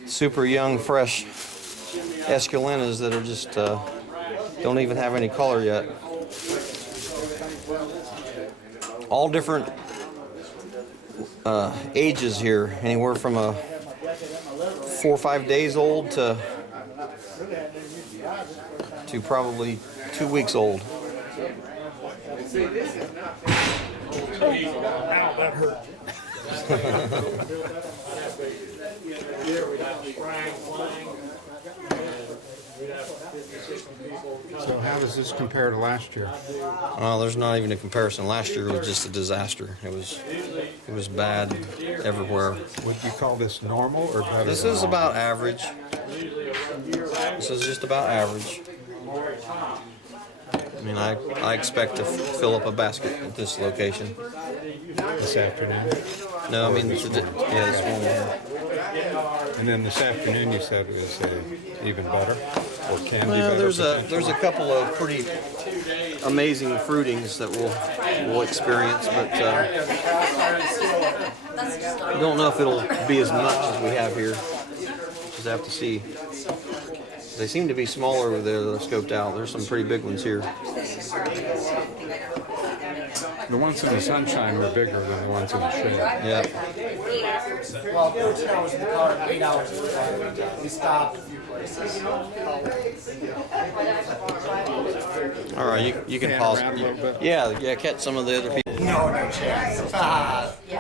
super young, fresh esculentas that are just don't even have any color yet. all different ages here, anywhere from a 4 or 5 days old to probably 2 weeks old. That hurt. So how does this compare to last year? There's not even a comparison. Last year was just a disaster. It was bad everywhere. Would you call this normal or better? This than is normal? about average. This is just about average. I mean, I expect to fill up a basket at this location. This afternoon? No, I mean, this morning. And then this afternoon you said was even better, or can be better? There's a couple of pretty amazing fruitings that we'll experience, but I don't know if it'll be as much as we have here. Just have to see. They seem to be smaller over there that I've scoped out. There's some pretty big ones here. The ones in the sunshine were bigger than the ones in the shade. Yeah. Well, 14 hours in the car, 8 hours in the car. We stopped a few places. All right, you can pause. Yeah, catch some of the other people. No chance.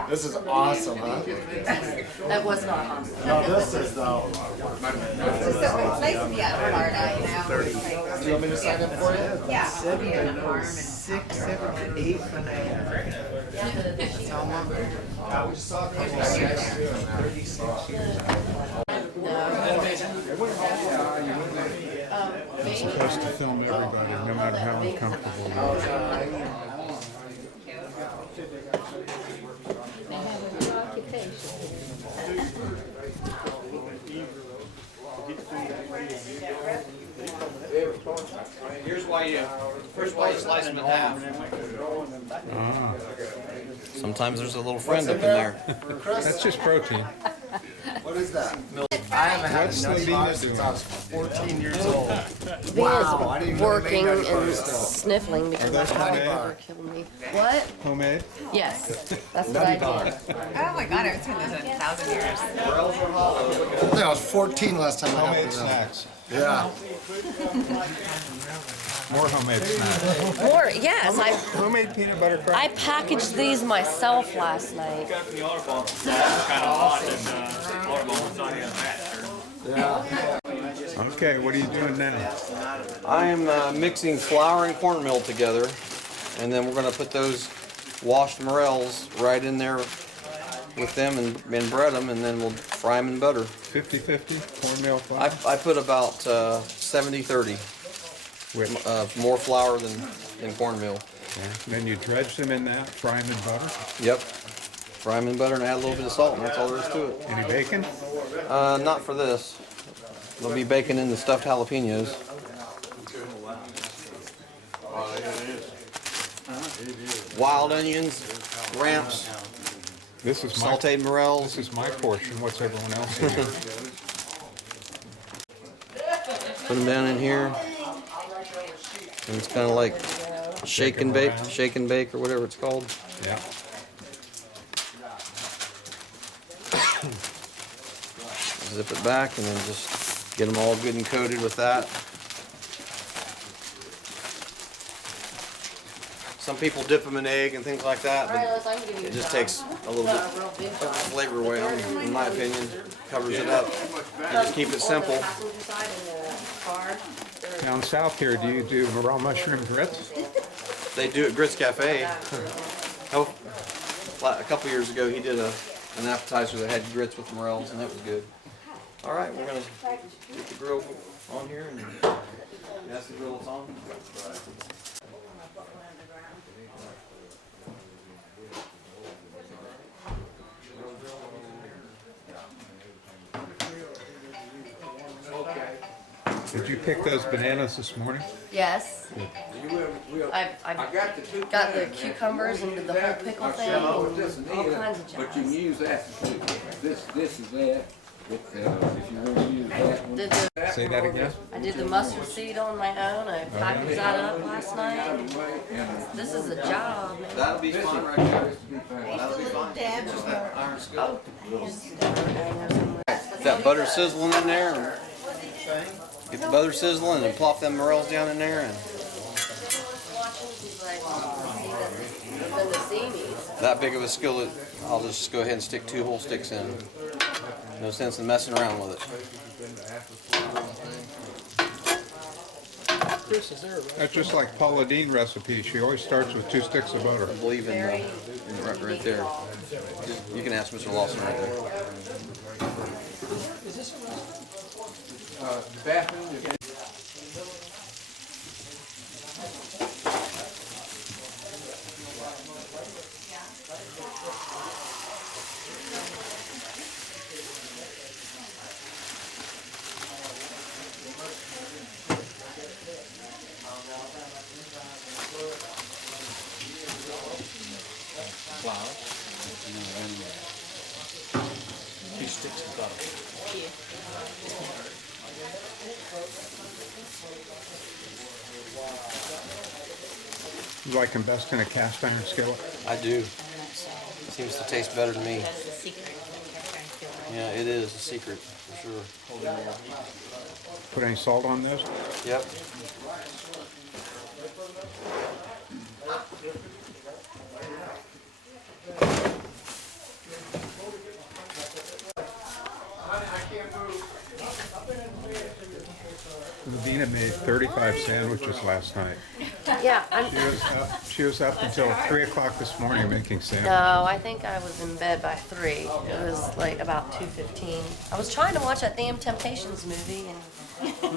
This is awesome, huh? That was not awesome. No, this is though. It's nice to be at heart, you know. Do you want me to sign up for you? Yeah. 6, 7, 8 bananas. That's all I'm We just saw a couple of 36 years. You're supposed to film everybody, no matter how uncomfortable you are. Here's why you slice them in half. Sometimes there's a little friend up in there. That's just protein. What is that? I haven't had a nutty bar since I was 14 years old. Wow, I didn't even know they made working nutty and bars still. sniffling because those my heart homemade? never killed me. What? Homemade? Yes, that's what Nutty I bar. did. Oh my God, I haven't seen this in 1,000 years. I think I was 14 last time I Homemade had them. snacks. Yeah. More homemade snacks. More, yes. Homemade peanut butter crackers. I packaged these myself last night. Okay, what are you doing now? I am mixing flour and cornmeal together, and then we're going to put those washed morels right in there with them and bread them, and then we'll fry them in butter. 50-50 cornmeal flour? I put about 70-30. More flour than cornmeal. Yeah. Then you dredge them in that, fry them in butter? Yep. Fry them in butter and add a little bit of salt, and that's all there is to it. Any bacon? Not for this. There'll be bacon in the stuffed jalapenos. Wild onions, ramps, This is my sauteed morels. This is my portion. What's everyone else eating? Put them down in here. And it's kind of like shake and bake, or whatever it's called. Yeah. Zip it back and then just get them all good and coated with that. Some people dip them in egg and things like that, but it just takes a little bit of flavor away, in my opinion. Covers it up. You just keep it simple. Down south here, do you do morel mushroom grits? They do at Grits Cafe. Oh, a couple years ago, he did an appetizer that had grits with morels, and that was good. All right, we're gonna get the grill on here, and that's the grill it's on. Did you pick those bananas this morning? Yes. I got the cucumbers and the whole pickle thing and all kinds of jazz. But you can use that. This is that. Did the, Say that again? I did the mustard seed on my own. I packaged that up last night. This is a job. That'll be fun right there. That'll be fun. Oh. That butter sizzling in there. And get the butter sizzling and plop them morels down in there. And that big of a skillet, I'll just go ahead and stick 2 whole sticks in. No sense in messing around with it. That's just like Paula Deen recipe. She always starts with 2 sticks of butter. I believe in right there. You can ask Mr. Lawson right there. The bathroom is... Flour. 2 sticks of butter. You like them best in a cast iron skillet? I do. Seems to taste better to me. That's the secret. Yeah, it is a secret for sure. Put any salt on this? Yep. Lavina made 35 sandwiches last night. Yeah, She was up until 3 o'clock this morning making sandwiches. No, I think I was in bed by 3. It was like about 2:15. I was trying to watch that damn Temptations movie and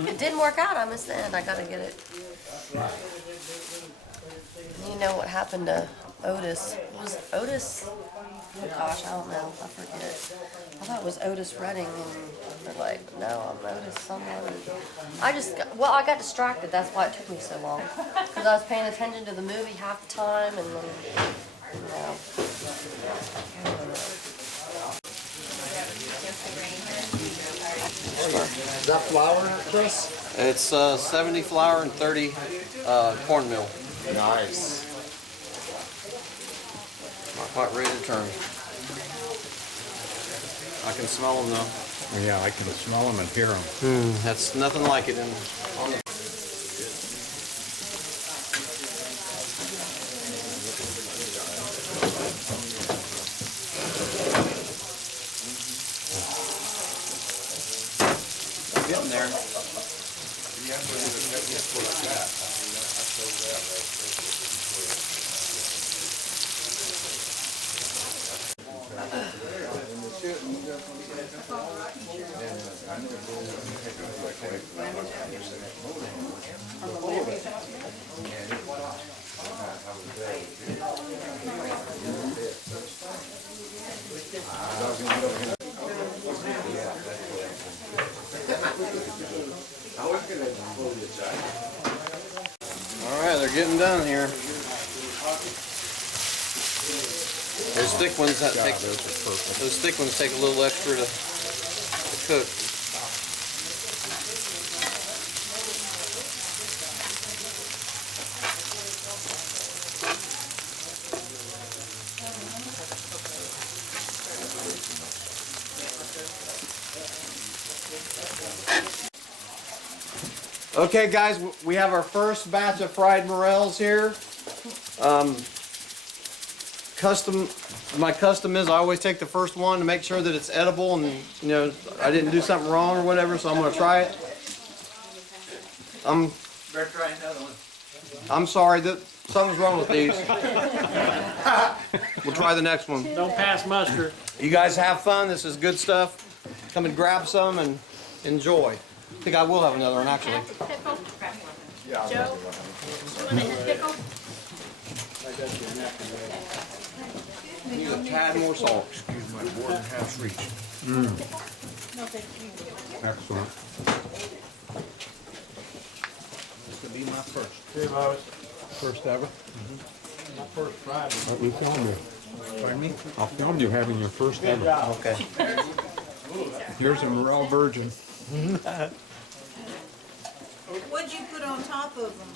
it didn't work out. I missed the end. I gotta get it. You know what happened to Otis? Was Otis? Oh gosh, I don't know. I forget. I thought it was Otis Redding, and they're like, no, I'm Otis someone. I got distracted. That's why it took me so long. Because I was paying attention to the movie half the time, and then, Is that flour, Chris? It's 70 flour and 30 cornmeal. Nice. Not quite ready to turn. I can smell them though. Yeah, I can smell them and hear them. That's nothing like it on the getting there. All right, they're getting done here. Those thick ones that take those thick ones take a little extra to cook. Okay, guys, we have our first batch of fried morels here. My custom is I always take the first one to make sure that it's edible and, you know, I didn't do something wrong or whatever, so I'm going to try it. Better try another one. I'm sorry that something's wrong with these. We'll try the next one. Don't pass muster. You guys have fun. This is good stuff. Come and grab some and enjoy. I think I will have another one actually. Joe, you want a pickle? Need a tad more salt. Excuse my board and half reach. No, thank you. Excellent. This will be my first. First ever? My first fried one. Let me film you. Pardon me? I'll film you having your first ever. Okay. Here's a Morel virgin. What'd you put on top of them?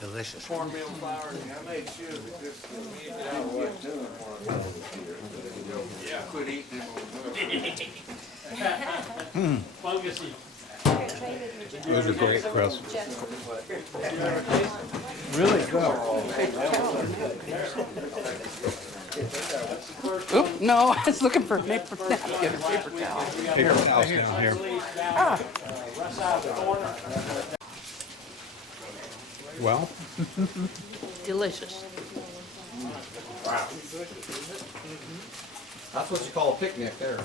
Delicious. Cornmeal flour. I made sure that this Quit eating Fungusy. Those are great, Chris. Really good. Oop, no, I was looking for a paper napkin, paper towel. Paper towels down here. Ah. Well, Delicious. Wow. That's what you call a picnic there.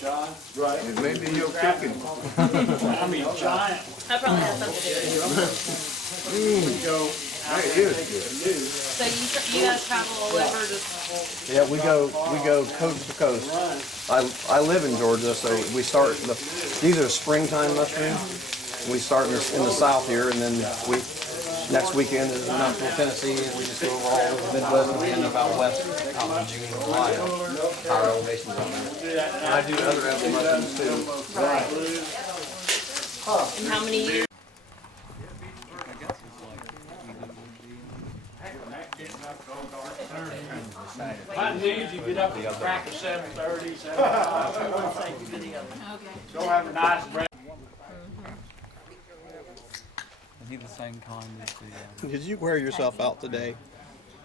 John? right. And maybe you're cooking. I mean, giant. That probably has something to do with it. That is good. So you guys travel all over to... Yeah, we go coast to coast. I live in Georgia, so we start these are springtime mushrooms. We start in the south here, and then next weekend is in Knoxville, Tennessee, and we just go over all over the Midwest, and we end up out west, out in June, Ohio. Higher elevations on there. And I do other edible mushrooms too. Right. And how many years? By noon, you get up at the crack of 7:30, 7:05. Go have a nice breakfast. Is he the same kind as the... Did you wear yourself out today?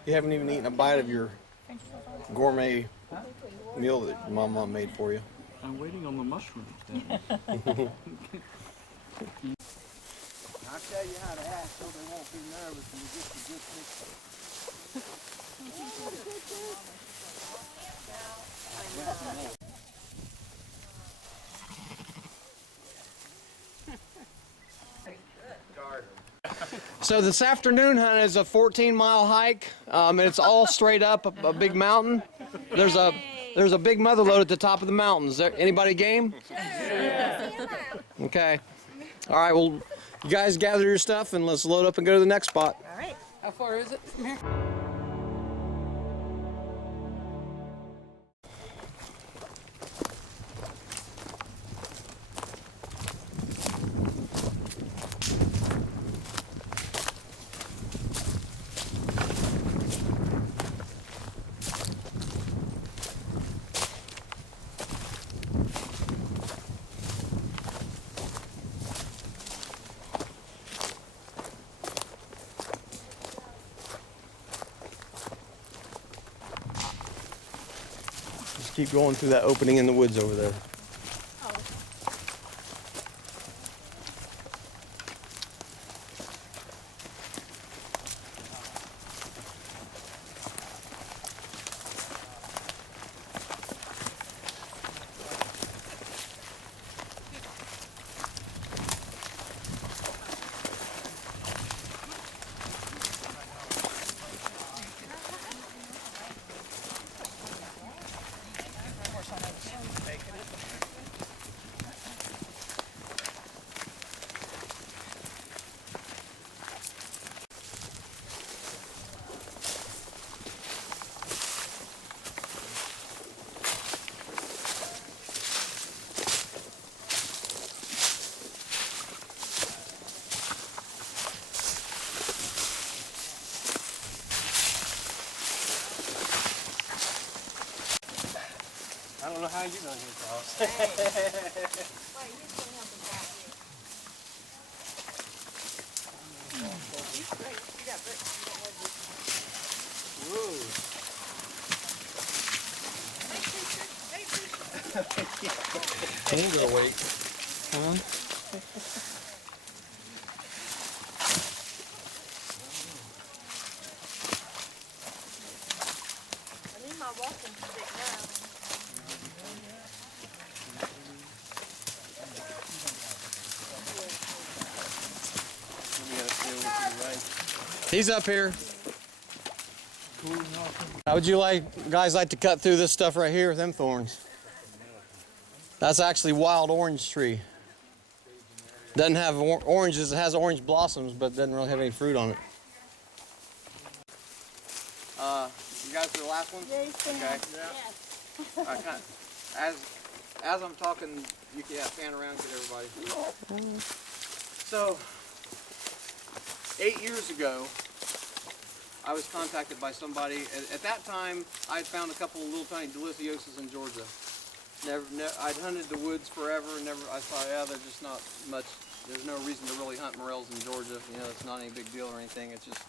You haven't even eaten a bite of your gourmet meal that Mom made for you. I'm waiting on the mushrooms, Dad. I'll tell you how to act so they won't be nervous when you get the good picture. So this afternoon hunt is a 14-mile hike, and it's all straight up a big mountain. There's a big mother lode at the top of the mountain. Is there anybody game? Okay. All right. Well, you guys gather your stuff and let's load up and go to the next spot. All right. How far is it from here? Just keep going through that opening in the woods over there. I don't know how you're going to get across. Ain't gonna wait. Huh? I need my walking stick now. He's up here. How would you guys like to cut through this stuff right here with them thorns? That's actually wild orange tree. Doesn't have oranges, it has orange blossoms, but doesn't really have any fruit on it. You guys are the last one? Yeah, he's okay. Yes. as I'm talking, you can pan around, get everybody. So, 8 years ago, I was contacted by somebody. At that time, I had found a couple of little tiny delicioses in Georgia. I'd hunted the woods forever, and I thought, yeah, there's just not much. There's no reason to really hunt morels in Georgia. You know, it's not any big deal or anything. It's just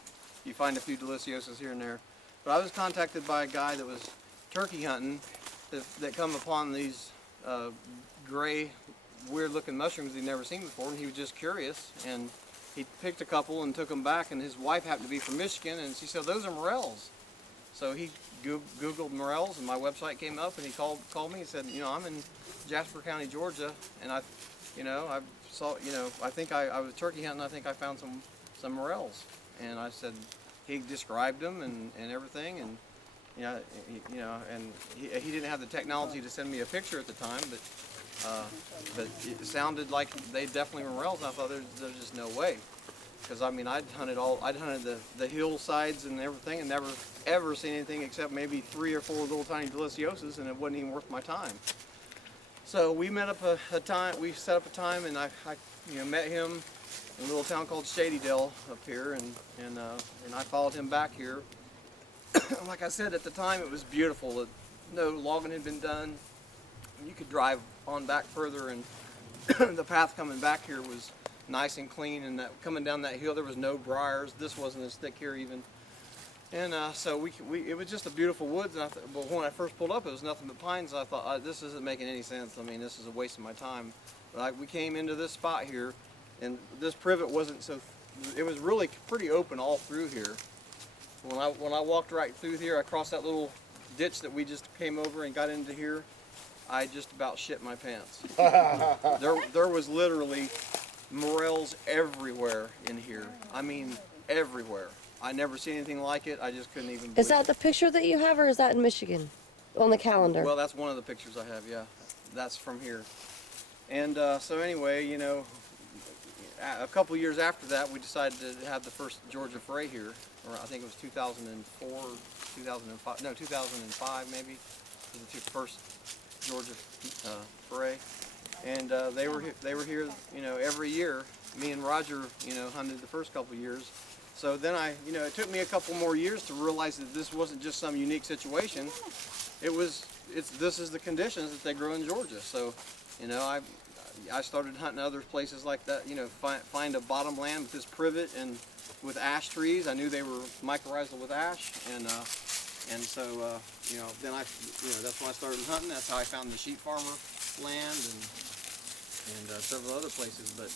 you find a few delicioses here and there. But I was contacted by a guy that was turkey hunting that come upon these gray, weird-looking mushrooms he'd never seen before, and he was just curious. And he picked a couple and took them back, and his wife happened to be from Michigan, and she said, "Those are morels." So he Googled morels, and my website came up, and he called me and said, "You know, I'm in Jasper County, Georgia, and I saw, I think I was turkey hunting. I think I found some morels." And I said, he described them and everything, and and he didn't have the technology to send me a picture at the time, but it sounded like they definitely were morels. And I thought there's just no way, because I mean I'd hunted the hillsides and everything, and never ever seen anything except maybe 3 or 4 little tiny deliciosas, and it wasn't even worth my time. So we met up a time. We set up a time, and I met him in a little town called Shadydale up here, and I followed him back here. Like I said, at the time it was beautiful. No logging had been done. You could drive on back further, and the path coming back here was nice and clean. And coming down that hill, there was no briars. This wasn't as thick here even. And so it was just a beautiful woods. And but when I first pulled up, it was nothing but pines. I thought, this isn't making any sense. I mean, this is a waste of my time. But we came into this spot here, and this privet wasn't so. It was really pretty open all through here. When I walked right through here, I crossed that little ditch that we just came over and got into here. I just about shit my pants. There was literally morels everywhere in here. I mean, everywhere. I never seen anything like it. I just couldn't even believe Is that the picture that you have, or is that in Michigan? On the calendar? Well, that's one of the pictures I have, yeah. That's from here. And so anyway, a couple years after that, we decided to have the first Georgia Foray here. Or I think it was 2004, 2005, no, 2005 maybe, was the first Georgia Foray. And they were here, every year. Me and Roger, hunted the first couple years. So then it took me a couple more years to realize that this wasn't just some unique situation. This is the conditions that they grow in Georgia. So, I started hunting other places like that. Find a bottomland with this privet and with ash trees. I knew they were mycorrhizal with ash, and so then that's when I started hunting. That's how I found the sheep farmer land and several other places. But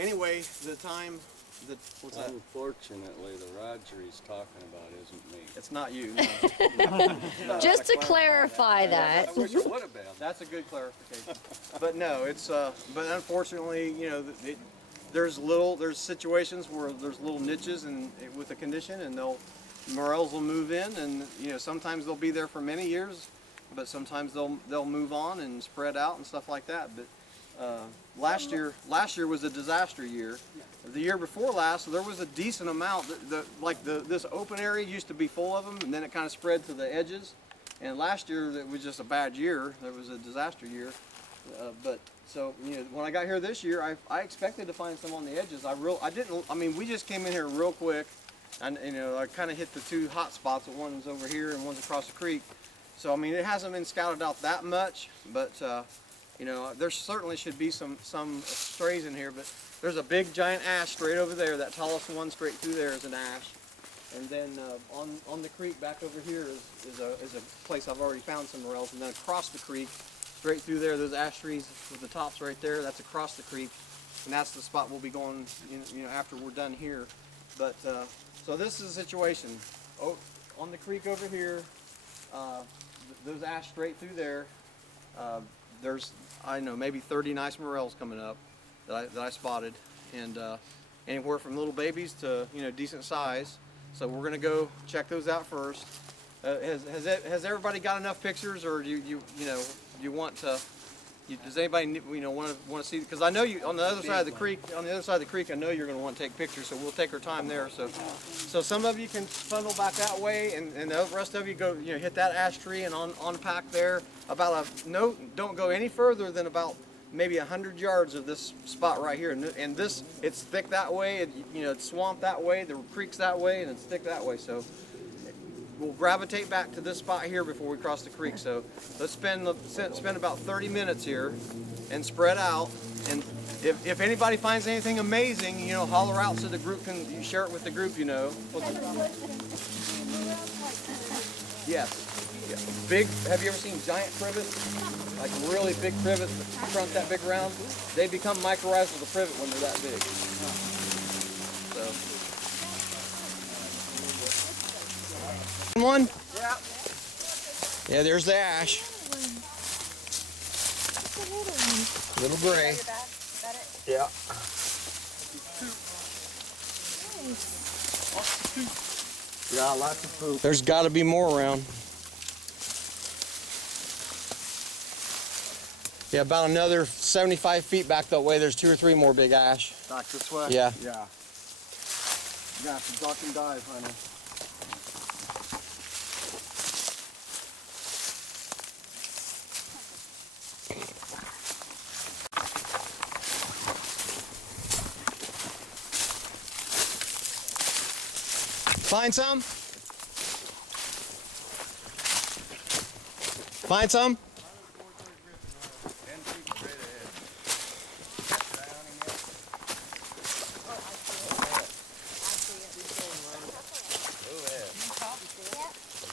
anyway, what's that? Unfortunately, the Roger he's talking about isn't me. It's not you. No. Just to clarify that. I wish it would have been. That's a good clarification. But no, it's but unfortunately, there's situations where there's little niches with the condition, and morels will move in, and sometimes they'll be there for many years, but sometimes they'll move on and spread out and stuff like that. But last year was a disaster year. The year before last, there was a decent amount. This open area used to be full of them, and then it kind of spread to the edges. And last year, it was just a bad year. There was a disaster year. When I got here this year, I expected to find some on the edges. I didn't. I mean, we just came in here real quick, and I kind of hit the 2 hot spots. One's over here and one's across the creek. So I mean, it hasn't been scouted out that much, but there certainly should be some strays in here. But there's a big giant ash straight over there. That tallest one straight through there is an ash. And then on the creek back over here is a place I've already found some morels. And then across the creek, straight through there, those ash trees with the tops right there, that's across the creek. And that's the spot we'll be going after we're done here. But so this is the situation. Oh, on the creek over here, those ash straight through there, there's, I don't know, maybe 30 nice morels coming up that I spotted, and anywhere from little babies to decent size. So we're gonna go check those out first. Has everybody got enough pictures, or do you want to Does anybody want to see? Because I know you on the other side of the creek. On the other side of the creek, I know you're going to want to take pictures. So we'll take our time there. So some of you can funnel back that way, and the rest of you go hit that ash tree and unpack there. Don't go any further than about maybe 100 yards of this spot right here. And this, it's thick that way. It's swamp that way. The creek's that way, and it's thick that way. So we'll gravitate back to this spot here before we cross the creek. So let's spend about 30 minutes here and spread out. And if anybody finds anything amazing, holler out so the group can share it with the group. Yes. Yeah. Big. Have you ever seen giant privet? Like really big privet that front that big round? They become mycorrhizal to privet when they're that big. So. One? Yeah. Yeah, there's the ash. Little gray. Yeah. Yeah, lots of poop. There's got to be more around. Yeah, about another 75 feet back that way, there's 2 or 3 more big ash. Back this way? Yeah. Yeah. You have to duck and dive, honey. Find some? Find some?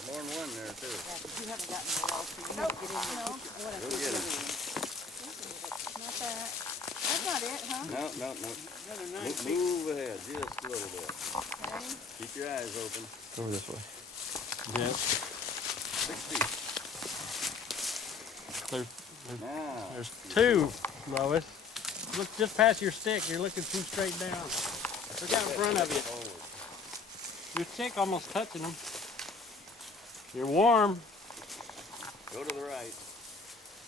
More than one there, too. You haven't gotten Morel, so you need to get in there. Go get him. Not that. That's not it, huh? No. Move ahead just a little bit. Okay. Keep your eyes open. Over this way. Yes. 6 feet. There's 2, Lois. Look just past your stick. You're looking too straight down. Look out in front of you. Your stick almost touching them. You're warm. Go to the right.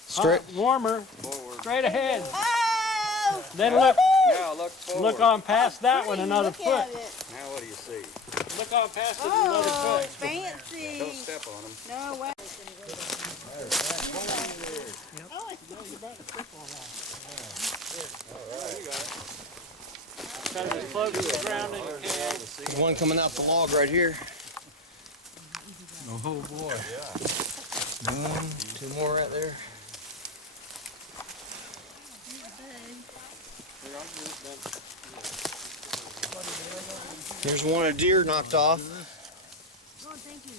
Straight. Warmer. Forward. Straight ahead. Oh! Then look. Now look forward. Look on past that one another foot. Now what do you see? Look on past it another Oh, foot. fancy. Don't step on them. No way. Try to as close to the ground as you can. There's one coming out the log right here. Oh boy. 1, 2 more right there. Here's one a deer knocked off. Oh, thank you.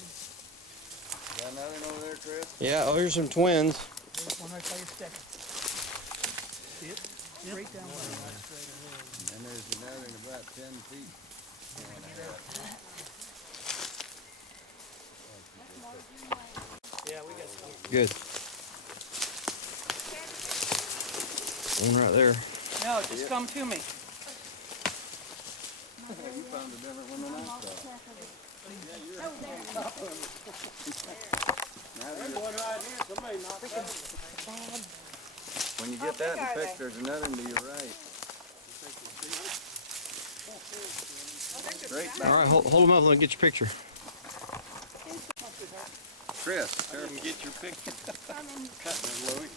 Got another one over there, Chris? Yeah, oh, here's some twins. There's one right by your stick. See it? Straight down there. And there's another in about 10 feet. Yeah, we got some. Good. One right there. No, just come to me. You found a different one than I saw. When you get that in the picture, there's another one to your right. Straight back. All right, hold them up. Let me get your picture. Chris, careful, get your picture. Cutting it, Louie.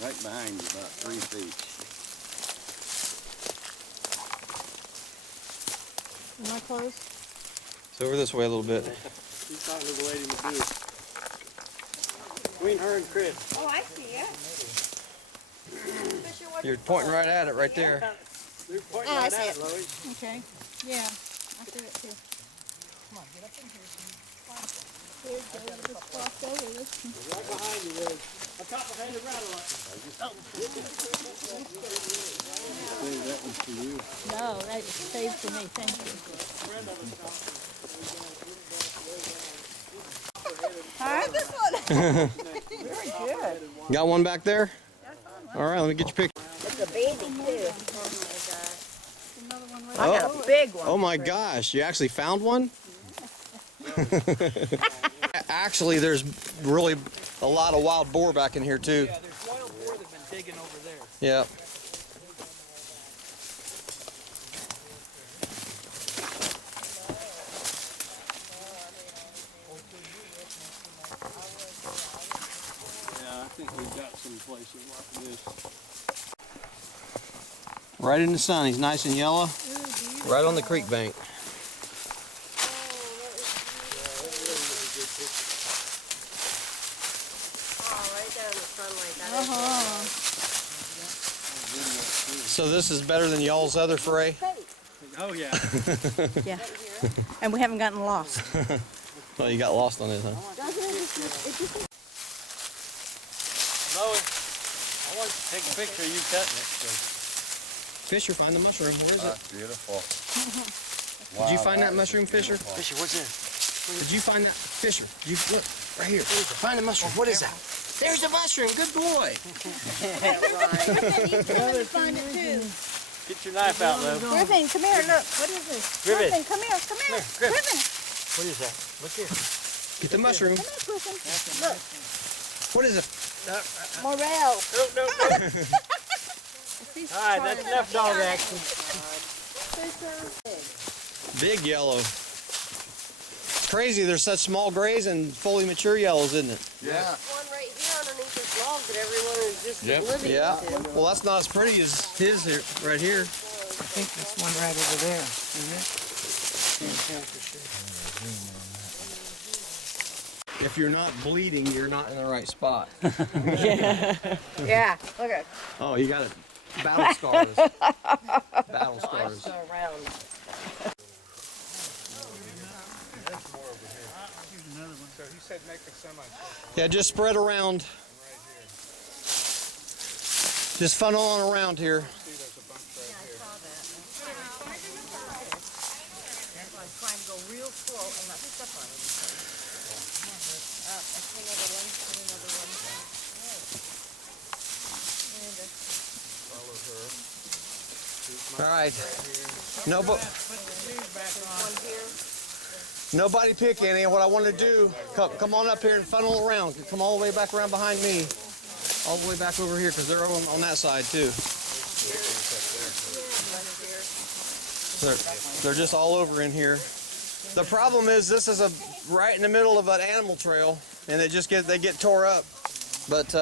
Right behind you, about 3 feet. Am I close? It's over this way a little bit. She's talking to the lady in the booth. Between her and Chris. Oh, I see it. You're pointing right at it right there. You're pointing Oh, I right see at it. it, Lois. Okay. Yeah, I see it too. Come on, get up in here. Here, go, just cross over this. Right behind you, Liz. A copper-handed rattler. That one's for you. No, that is saved for me, thank you. Hi, this one. Very good. Got one back there? All right, let me get your picture. It's a baby, too. Oh, I got a big one. Oh my gosh, you actually found one? Actually, there's really a lot of wild boar back in here too. Yeah, there's wild boar that've been digging over there. Yeah. Yeah, I think we've got some places like this. Right in the sun. He's nice and yellow. Right on the creek bank. So this is better than y'all's other foray? Oh yeah. Yeah. And we haven't gotten lost. Well, you got lost on it, huh? Lois, I want to take a picture of you cutting it. Fisher, find the mushroom. Where is it? That's beautiful. Did you find that mushroom, Fisher? Fisher, what's in? Did you find that? Fisher, you look right here. Find the mushroom. What is that? There's a mushroom. Good boy. Find it too. Get your knife out, Lou. Griffin, come here, look. What is this? Griffin. Come here, come here. Griffin. What is that? Look here. Get the mushroom. Come here, Griffin. Look. What is it? Morel. No. All right, that's enough dog action. Big yellow. It's crazy. There's such small grays and fully mature yellows, isn't it? Yeah. One right here underneath this log that everyone is just oblivious Yeah. to. Well, that's not as pretty as his here, right here. I think this one right over there, isn't it? If you're not bleeding, you're not in the right spot. Yeah, look at it. Oh, you got it. Battle scars. Battle scars. Around. So he said make a semi. Yeah, just spread around. Just funnel on around here. Trying to go real slow and not step on it. Another one. All right. Nobody pick any. What I want to do, come on up here and funnel around. Come all the way back around behind me. All the way back over here, because they're on that side too. They're just all over in here. The problem is this is right in the middle of an animal trail, and they get tore up. But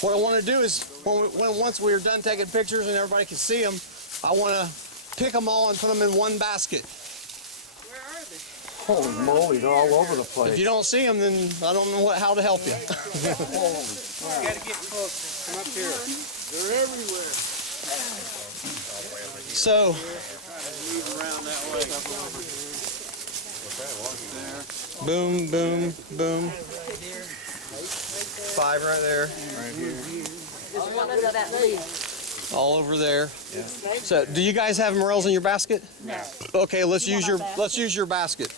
what I want to do is once we're done taking pictures and everybody can see them, I want to pick them all and put them in one basket. Holy moly, they're all over the place. If you don't see them, then I don't know how to help you. You gotta get closer. Come up here. They're everywhere. So, Move around that way. boom, boom, boom. 5 right there. Right here. There's one under that leaf. All over there. Yeah. So, do you guys have morels in your basket? No. Okay, let's use your basket.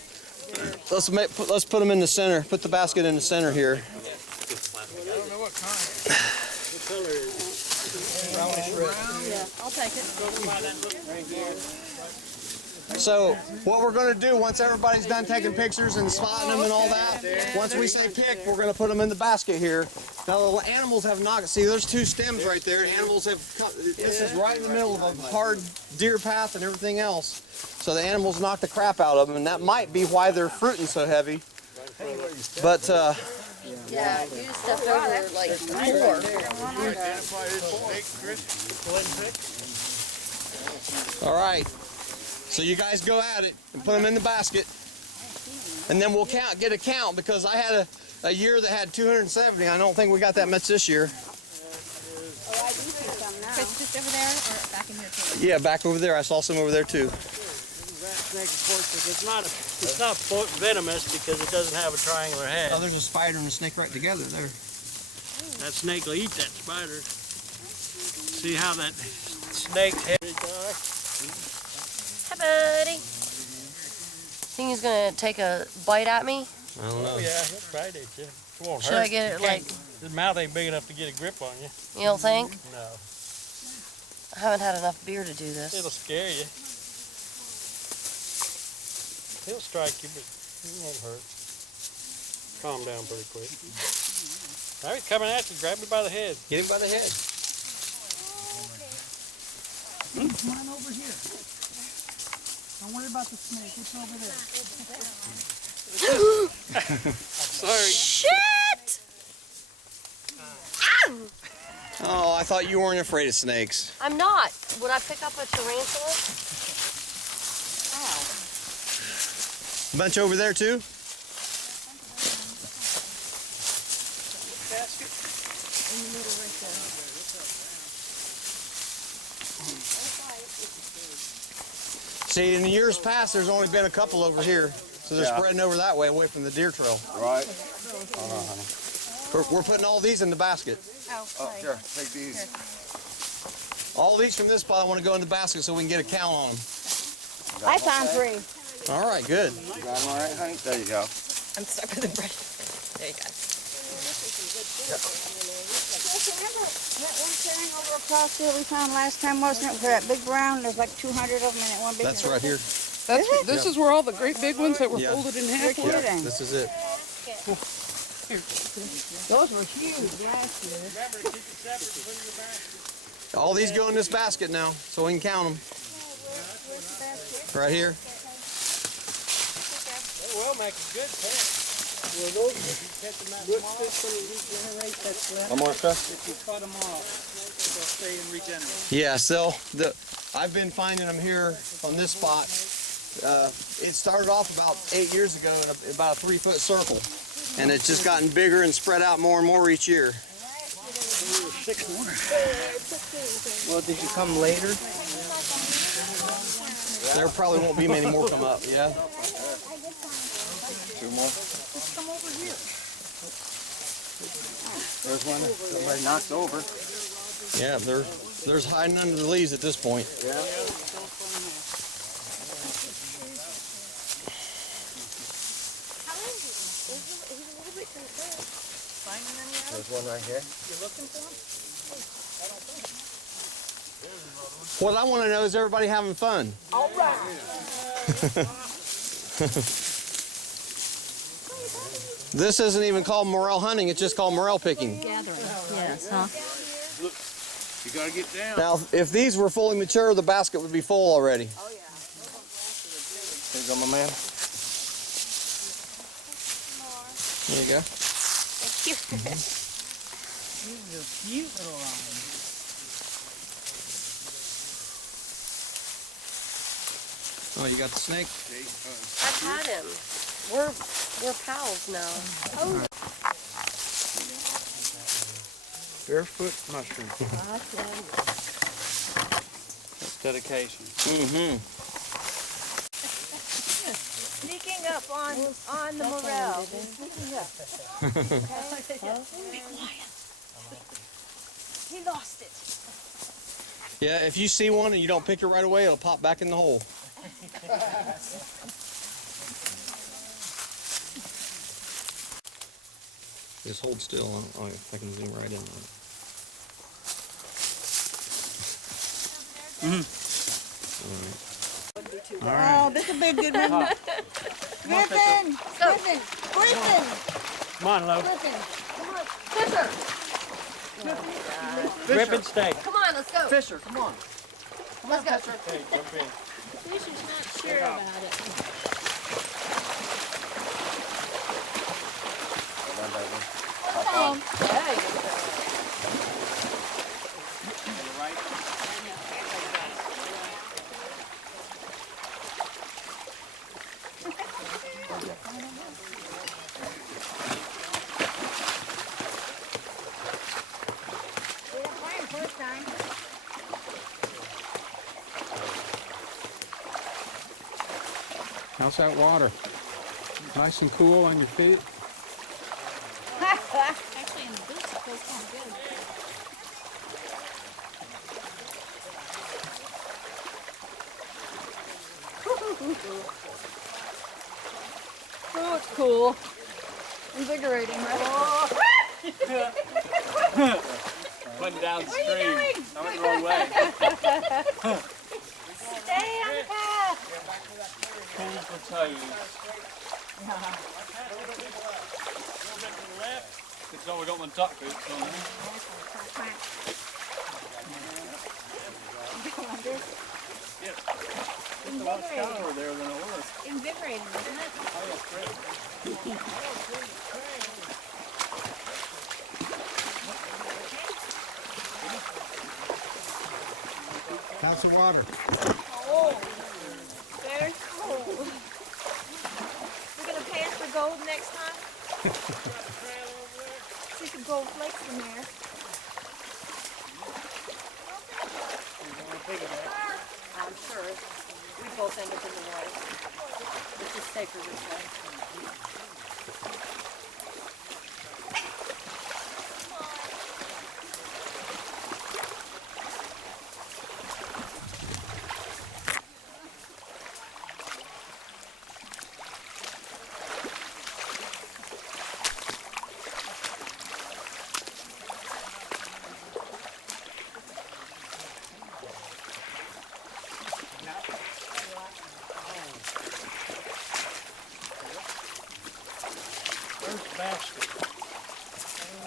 Let's put them in the center. Put the basket in the center here. I don't know what kind. What color is it? Brownish red. Yeah, I'll take it. So what we're going to do once everybody's done taking pictures and spotting them and all that, once we say pick, we're going to put them in the basket here. Now the animals have knocked. See, there's 2 stems right there. Animals have. This is right in the middle of a hard deer path and everything else. So the animals knocked the crap out of them, and that might be why they're fruiting so heavy. But yeah, you just stepped over like 4. All right. So you guys go at it and put them in the basket, and then we'll get a count, because I had a year that had 270. I don't think we got that much this year. Oh, I do see some now. Chris, just over there or back in here too? Yeah, back over there. I saw some over there too. Rat snake, of course, it's not venomous because it doesn't have a triangular head. Oh, there's a spider and a snake right together there. That snake will eat that spider. See how that snake's head is? Hi, buddy. Think he's gonna take a bite at me? I don't know. Oh yeah, he'll try to eat you. It won't Should hurt. I get it like? His mouth ain't big enough to get a grip on you. You don't think? No. I haven't had enough beer to do this. It'll scare you. He'll strike you, but he won't hurt. calm down pretty quick. Now he's coming at you. Grab me by the head. Get him by the head. Come on over here. Don't worry about the snake. It's over there. Sorry. Shit! Oh, I thought you weren't afraid of snakes. I'm not. Would I pick up a tarantula? Bunch over there too? Basket in the middle right there. See, in the years past, there's only been a couple over here. So they're spreading over that way, away from the deer trail. Right. Hold on, honey. We're putting all these in the basket. Oh, here, take these. All these from this pile I want to go in the basket so we can get a count on them. I found 3. All right, good. You got them all right, honey? There you go. I'm stuck with the brush. There you go. Remember that one carrying over across here we found last time, wasn't it? For that big brown, there's like 200 of them in that one big. That's right here. This is where all the great big ones that were folded in half were? Yeah, this is it. Those were huge last year. All these go in this basket now, so we can count them. Right here. They will make a good pet. Well, those, if you catch them out tomorrow, regenerate that left. One more, sir? If you cut them off, they'll stay and regenerate. Yeah, so I've been finding them here on this spot. It started off about 8 years ago in about a 3-foot circle. And it's just gotten bigger and spread out more and more each year. 6 more. Well, did you come later? There probably won't be many more come up, yeah? 2 more. Just come over here. There's one that somebody knocked over. Yeah, there's hiding under the leaves at this point. Yeah. There's one right here. You looking for them? What I want to know is everybody having fun? All right. This isn't even called morel hunting, it's just called morel picking. Gathering. Yes, huh? You gotta get down. Now, if these were fully mature, the basket would be full already. Here you go, my man. There you go. Thank you. These are cute little lines. Oh, you got the snake? I've had him. We're pals now. Oh. Barefoot mushroom. That's dedication. Mm-hmm. Sneaking up on the Morel. Sneaking up. Be quiet. He lost it. Yeah, if you see one and you don't pick it right away, it'll pop back in the hole. Just hold still. I can zoom right in on it. Oh, this will be a good one. Griffin! Griffin! Griffin! Come on, Lo. Griffin, come on. Fisher! Griffin, stay. Come on, let's go. Fisher, come on. Let's go. Hey, jump in. Fisher's not sure about it. There you go. How's that water? Nice and cool on your feet? Actually, in the boots, it feels kind of good. Oh, it's cool. Invigorating, right? Putting downstream. I went the wrong way. Stay on the path. cool potatoes. It's always got my duck boots on there. It's a lot shallower there than it was. Invigorating, isn't it? Oh, yeah, great. Have some water. Oh, very cold. You're gonna pay us for gold next time? See some gold flakes in there. I'm sure we both end up in the water. It's just safer this way.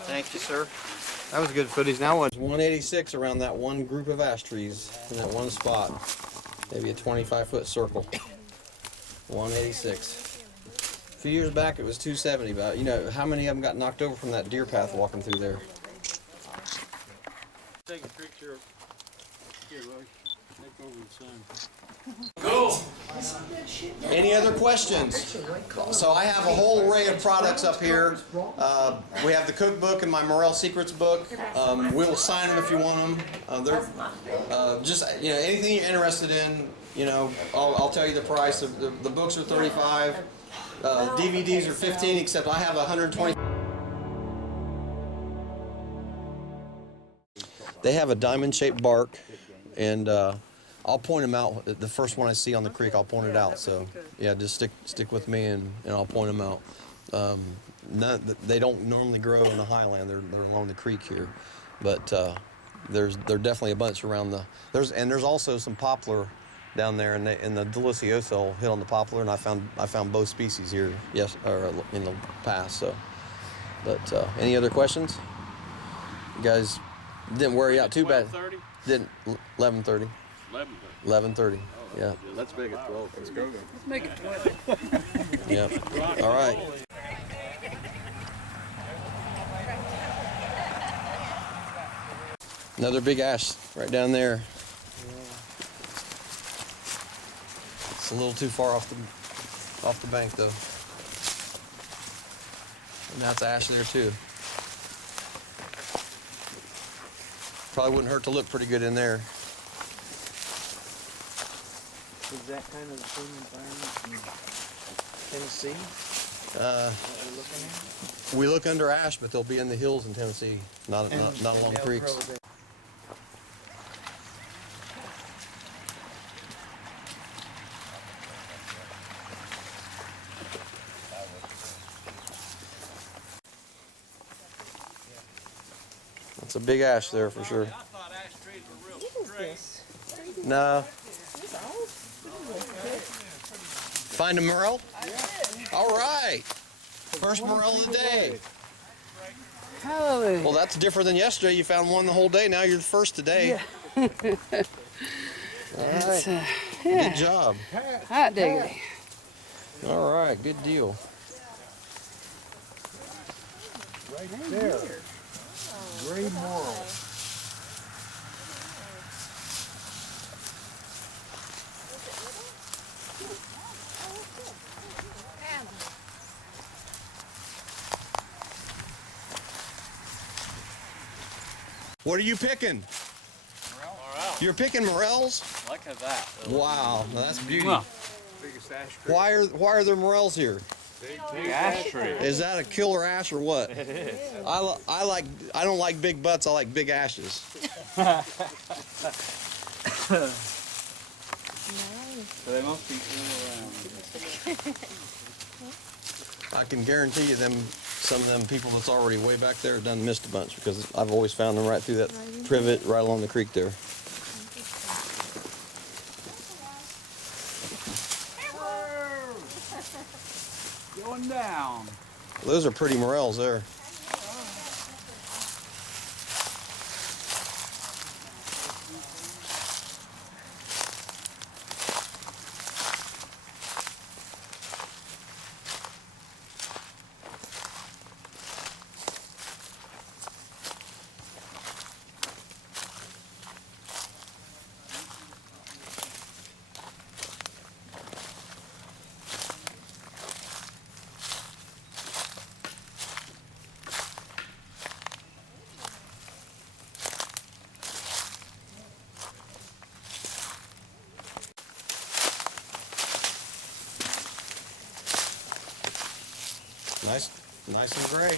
Thank you, sir. That was good footage. Now it's 186 around that one group of ash trees in that one spot. Maybe a 25-foot circle. 186. A few years back it was 270, but you know, how many of them got knocked over from that deer path walking through there? Take a picture of here, Roy. Take over the sun. Cool. Any other questions? So I have a whole array of products up here. We have the cookbook and my Morel Secrets book. We'll sign them if you want them. They're just, you know, anything you're interested in, you know, I'll tell you the price. The books are $35. DVDs are $15, except I have 120. They have a diamond-shaped bark, and I'll point them out. The first one I see on the creek, I'll point it out. So yeah, just stick with me, and I'll point them out. They don't normally grow in the highland. They're along the creek here, but there's definitely a bunch around the. There's also some poplar down there, and the delicioso will hit on the poplar, and I found both species here in the past. So, but any other questions? You guys didn't wear you out too bad. 11:30. 11:30. 11:30. Yeah. Let's make it 12. Let's go. Let's make it 12. Yeah. All right. Another big ash right down there. It's a little too far off the bank though. And that's ash there too. Probably wouldn't hurt to look pretty good in there. Is that kind of the same environment in Tennessee? We look under ash, but they'll be in the hills in Tennessee, not along creeks. It's a big ash there for sure. No. Find a Morel? All right. First Morel of the day. Hallelujah. Well, that's different than yesterday. You found one the whole day. Now you're the first today. Yeah. All right. Yeah. Good job. Hot diggity. All right. Good deal. Right there. Gray Morel. What are you picking? Morel. You're picking Morels? Look at that. Wow, now that's beauty. Biggest ash tree. Why are there Morels here? Big ash tree. Is that a killer ash or what? It is. I don't like big butts. I like big ashes. So they must be all around. I can guarantee you some of them people that's already way back there done missed a bunch because I've always found them right through that privet right along the creek there. Going down. Those are pretty morels there. Nice and gray.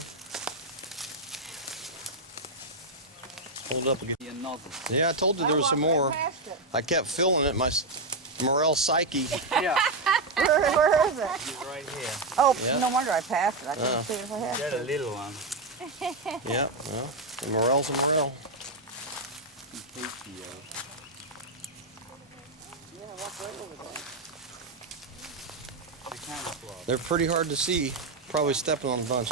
Hold it up again. Yeah, I told you there was some more. I kept filling it. My Morel psyche. Yeah. Where is it? It's right here. Oh, Yeah. no wonder I passed it. I couldn't see it if I had Got to. a little one. Yeah, well, the Morel's a Morel. They're pretty hard to see. Probably stepping on a bunch.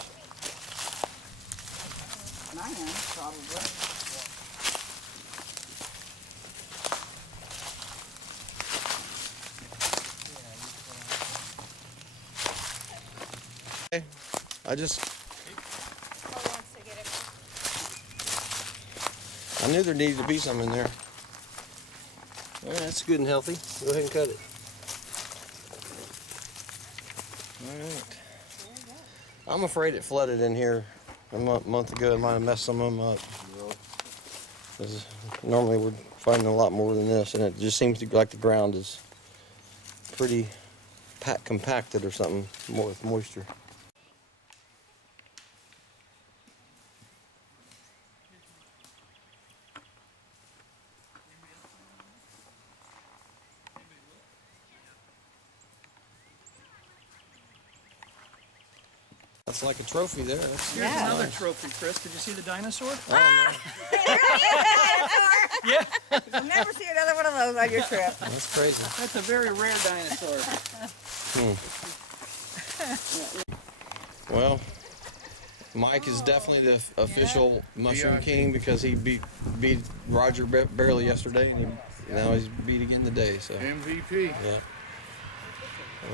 I am, probably. I knew there needed to be some in there. All right, that's good and healthy. Go ahead and cut it. All right. I'm afraid it flooded in here a month ago. It might have messed some of them up. 'Cause normally we're finding a lot more than this, and it just seems like the ground is pretty compacted or something, more with moisture. That's like a trophy there. That's Here's another trophy, Chris. Did you see the dinosaur? Oh, no. Yeah. You'll never see another one of those on your trip. That's crazy. That's a very rare dinosaur. Well, Mike is definitely the official mushroom king because he beat Roger barely yesterday, and now he's beat again today. So MVP. Yeah.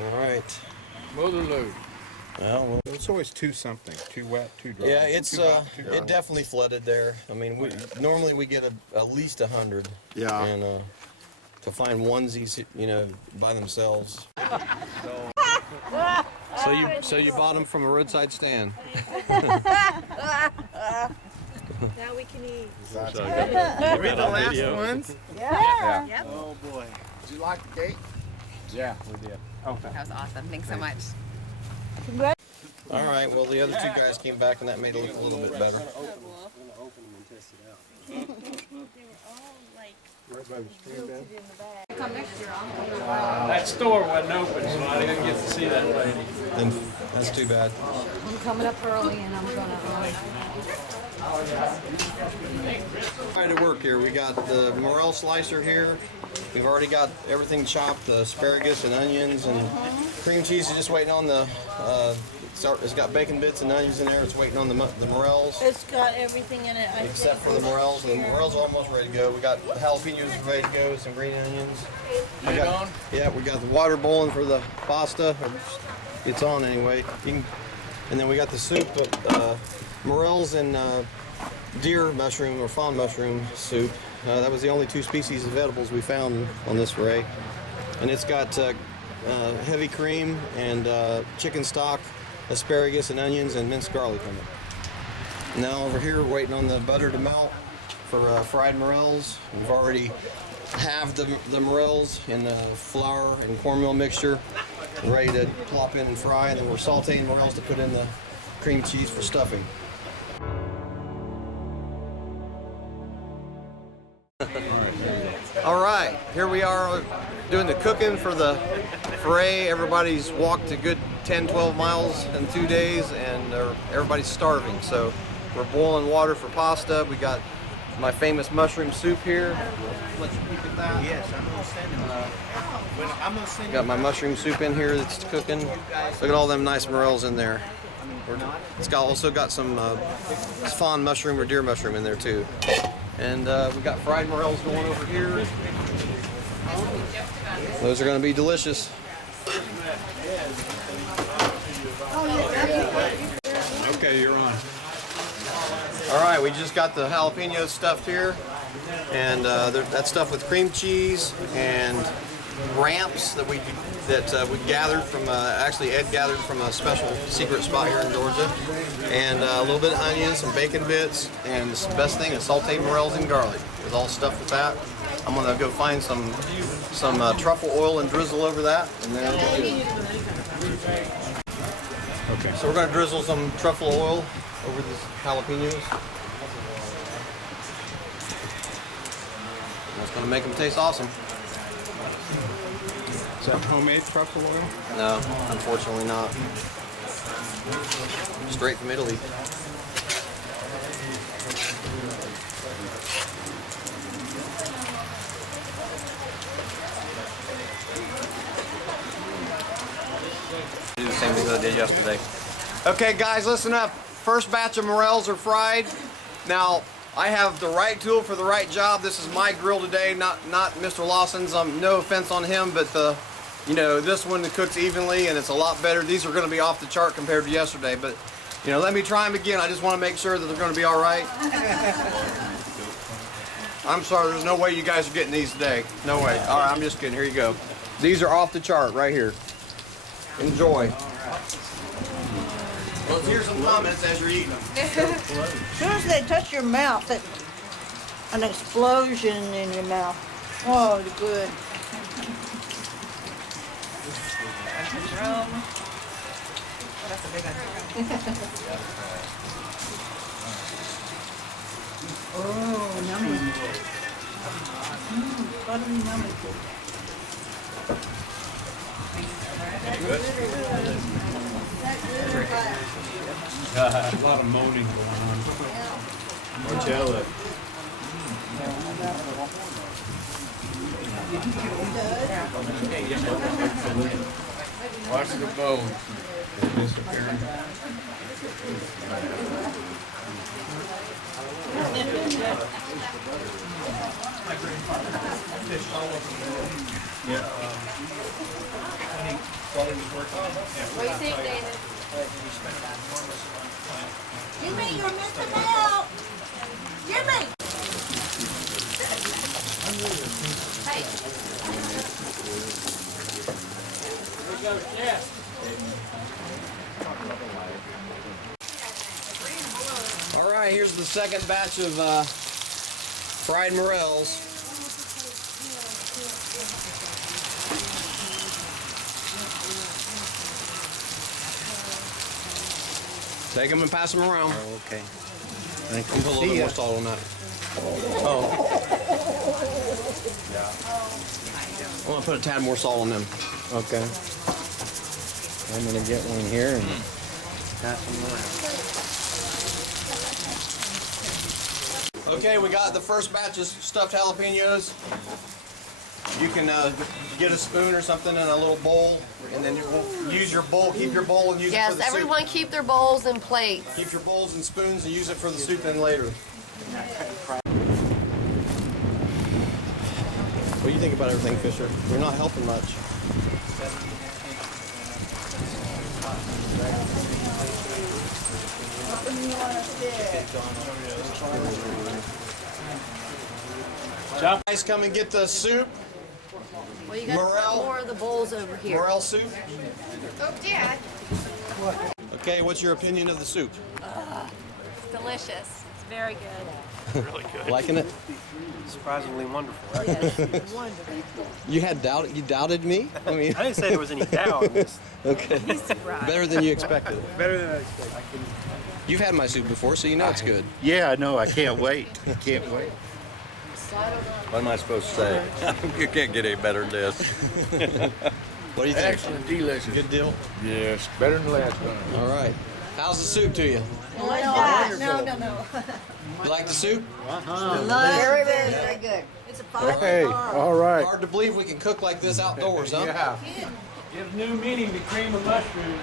All right. Motherlode. Well, It's always too something, too wet, too dry. yeah, it's too hot, too dry. it definitely flooded there. I mean, normally we get at least 100. Yeah. And to find onesies, by themselves. So you bought them from a roadside stand. Now we can eat. Were we the last ones? Yeah. Yep. Oh boy. Did you like the gate? Yeah, we did. That was awesome. Thanks so much. All right. Well, the other two guys came back, and that made it look a little bit better. That store wasn't open, so I didn't get to see that lady. And that's too bad. I'm coming up early and I'm gonna. Trying to work here. We got the Morel slicer here. We've already got everything chopped, the asparagus and onions and cream cheese is just waiting on the, it's got bacon bits and onions in there. It's waiting on the morels. It's got everything in it. Except for the morels. The morels are almost ready to go. We got the jalapenos ready to go, some green onions. We got the water boiling for the pasta. It's on anyway. And then we got the soup, morels and deer mushroom or fawn mushroom soup. That was the only two species of edibles we found on this foray. And it's got heavy cream and chicken stock, asparagus and onions and minced garlic in it. Now over here we're waiting on the butter to melt for fried morels. We've already halved the morels in the flour and cornmeal mixture. We're ready to plop in and fry, and then we're sauteing morels to put in the cream cheese for stuffing. All right, here we are doing the cooking for the foray. Everybody's walked a good 10-12 miles in 2 days, and everybody's starving. So we're boiling water for pasta. We got my famous mushroom soup here. Let you peek at that. Yes, I'm gonna send Got my mushroom soup in here that's cooking. Look at all them nice morels in there. It's also got some fawn mushroom or deer mushroom in there too. And we got fried morels going over here. Those are going to be delicious. Okay, you're on. All right, we just got the jalapeno stuffed here, and that stuff with cream cheese and ramps that we gathered from actually Ed gathered from a special secret spot here in Georgia, and a little bit of onions, some bacon bits, and the best thing is sauteed morels and garlic. It's all stuffed with that. I'm gonna go find some truffle oil and drizzle over that, and then we'll do it. Okay. So we're gonna drizzle some truffle oil over these jalapenos. That's gonna make them taste awesome. Is that homemade truffle oil? No, unfortunately not. Straight from Italy. Do the same thing that I did yesterday. Okay guys, listen up. First batch of morels are fried. Now, I have the right tool for the right job. This is my grill today, not Mr. Lawson's. No offense on him, but this one cooks evenly and it's a lot better. These are going to be off the chart compared to yesterday, but let me try them again. I just want to make sure that they're going to be all right. I'm sorry, there's no way you guys are getting these today. No way. All right, I'm just kidding. Here you go. These are off the chart right here. Enjoy. Let's hear some comments as you're eating them. As soon as they touch your mouth, an explosion in your mouth. Oh, they're good. That's a big one. Oh, yummy. Buttery yummy. A lot of moaning going on. Watch out. Watch the bone. What do you think, David? Jimmy, you're missing out! Jimmy! Hey! Here we go, Jeff. All right, here's the second batch of fried morels. Take them and pass them around. Oh, okay. Thank you. Put a little bit more salt on that. Oh. I want to put a tad more salt on them. Okay. I'm gonna get one here and pass them around. Okay, we got the first batch of stuffed jalapenos. You can get a spoon or something in a little bowl, and then you will use your bowl. Keep your bowl and use it for the soup. Yes, everyone keep their bowls and plates. Keep your bowls and spoons and use it for the soup then later. What do you think about everything, Fisher? You're not helping much. Guys, come and get the soup. Well, you got to put more of the bowls over here. Morel soup. Oh, Dad. Okay, what's your opinion of the soup? It's delicious. It's very good. Really good. Liking it? Surprisingly wonderful. Yes, wonderful. You had doubt. You doubted me. I mean, I didn't say there was any doubt. Okay. He's surprised. Better than you expected. Better than I expected. You've had my soup before, so you know it's good. Yeah, I know. I can't wait. I can't wait. What am I supposed to say? You can't get any better than this. What do you think? Excellent, delicious. Good deal? Yes, better than last time. All right. How's the soup to you? No. You like the soup? Very, very, very good. It's a fine Hey, all right. Hard to believe we can cook like this outdoors, huh? Yeah. Gives new meaning to cream of mushroom.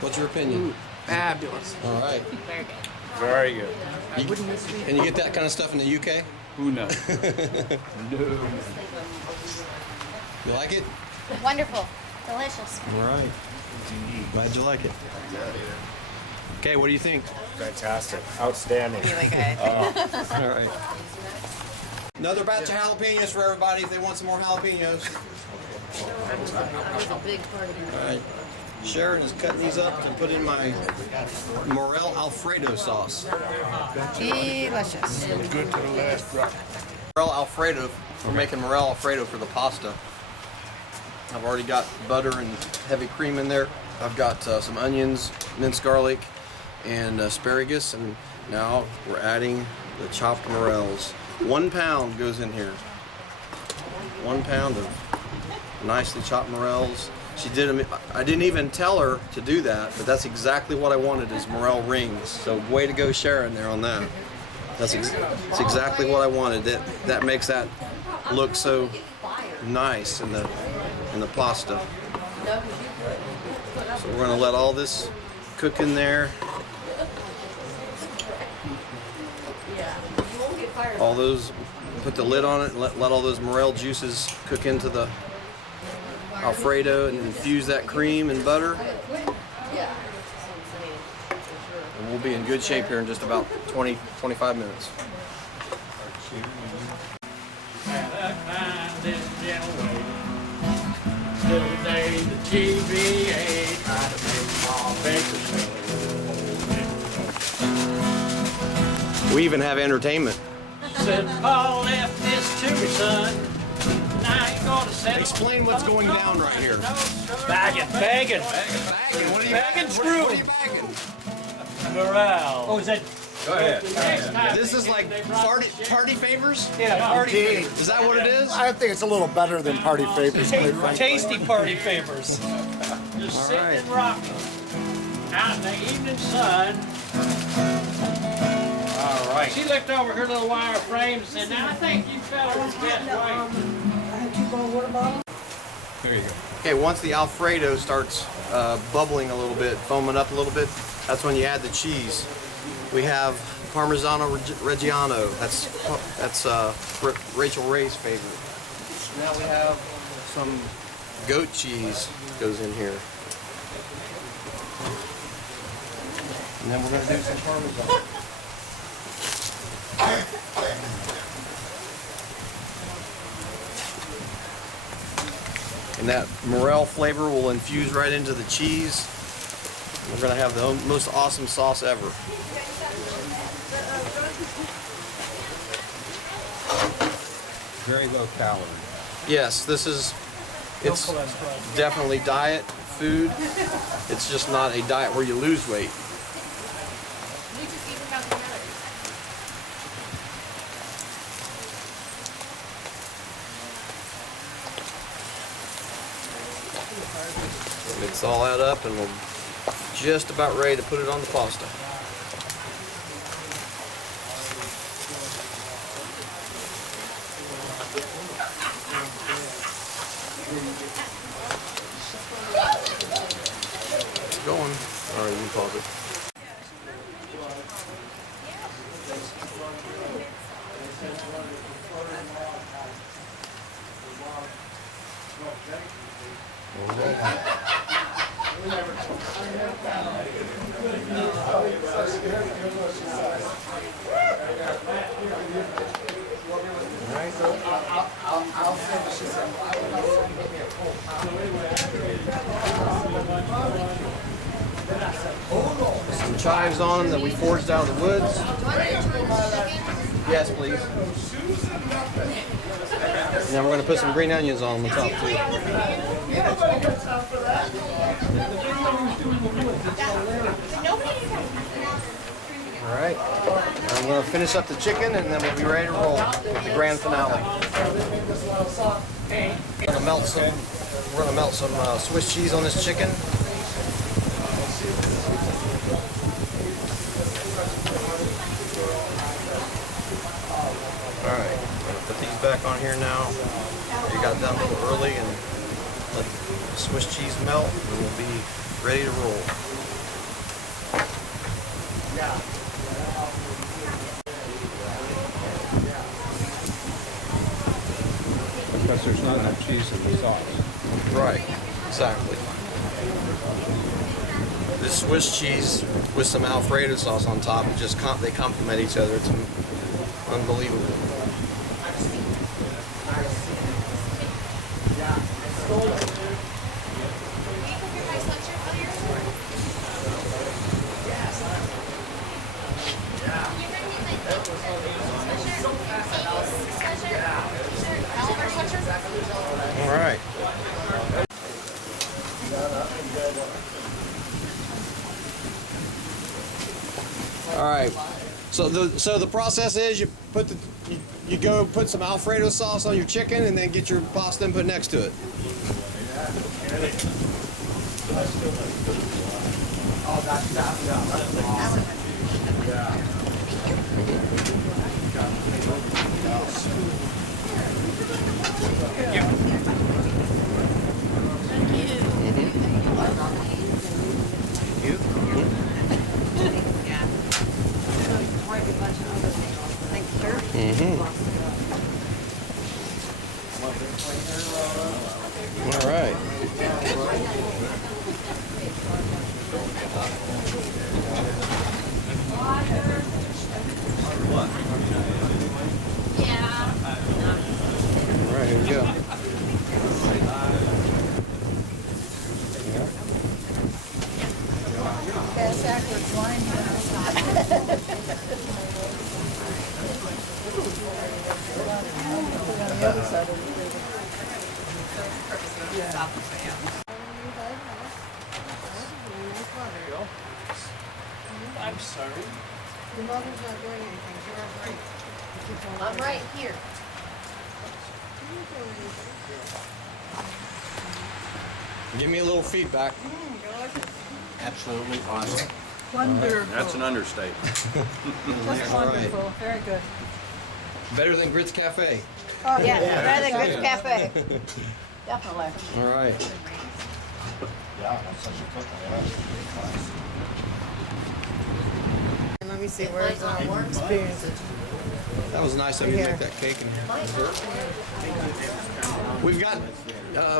What's your opinion? Fabulous. All right. Very good. Very good. And you get that kind of stuff in the UK? Who knows? No. You like it? Wonderful. Delicious. All right. Glad you like it. Okay, what do you think? Fantastic. Outstanding. Really good. All right. Another batch of jalapenos for everybody if they want some more jalapenos. That was a big part of it. All right. Sharon is cutting these up to put in my Morel Alfredo sauce. Delicious. Good to the last drop. Morel Alfredo. We're making Morel Alfredo for the pasta. I've already got butter and heavy cream in there. I've got some onions, minced garlic, and asparagus, and now we're adding the chopped morels. 1 pound goes in here. 1 pound of nicely chopped morels. She did them. I didn't even tell her to do that, but that's exactly what I wanted is morel rings. So way to go, Sharon, there on that. That's exactly what I wanted. That makes that look so nice in the pasta. So we're gonna let all this cook in there. All those, put the lid on it and let all those morel juices cook into the Alfredo and infuse that cream and butter. And we'll be in good shape here in just about 20-25 minutes. We even have entertainment. Said Paul left this to me, son. Now you gonna settle. Explain what's going down right here. Bagging. Bagging. What are you bagging? What are you bagging? Morel. Oh, is that? Go ahead. This is like party favors? Yeah, party Indeed. Is that what it is? I think it's a little better than party favors. quite frankly. Tasty party favors. Just All sitting right. and rocking out in the evening sun. All right. She looked over her little wire frame and said, "Now I think you fellas can't wait." Here you go. Okay, once the Alfredo starts bubbling a little bit, foaming up a little bit, that's when you add the cheese. We have Parmigiano Reggiano. That's Rachel Ray's favorite. Now we have some goat cheese goes in here. And then we're going to do some Parmesan. And that Morel flavor will infuse right into the cheese. We're going to have the most awesome sauce ever. Very low calorie. Yes, it's definitely diet food. It's just not a diet where you lose weight. Mix all that up and we're just about ready to put it on the pasta. It's going. All right, you can pause it. Some chives on them that we forged out of the woods. Yes, please. And then we're going to put some green onions on the top too. All right. I'm going to finish up the chicken and then we'll be ready to roll with the grand finale. We're going to melt some Swiss cheese on this chicken. back on here now. We got done a little early and let the Swiss cheese melt, and we'll be ready to roll. Because there's not enough cheese in the sauce. Right, exactly. This Swiss cheese with some Alfredo sauce on top, it just they complement each other. It's unbelievable. All right. All right. So the process is you go put some Alfredo sauce on your chicken and then get your pasta and put next to it. All right. All right, here we go. I'm sorry. Your mother's not doing anything. You're right. I'm right here. Give me a little feedback. Absolutely awesome. Wonderful. That's an understatement. Just wonderful. Very good. Better than Grits Cafe. Oh, yeah, better than Grits Cafe. Definitely. All right. Let me see, where's experience? That was nice of you to make that cake. We've got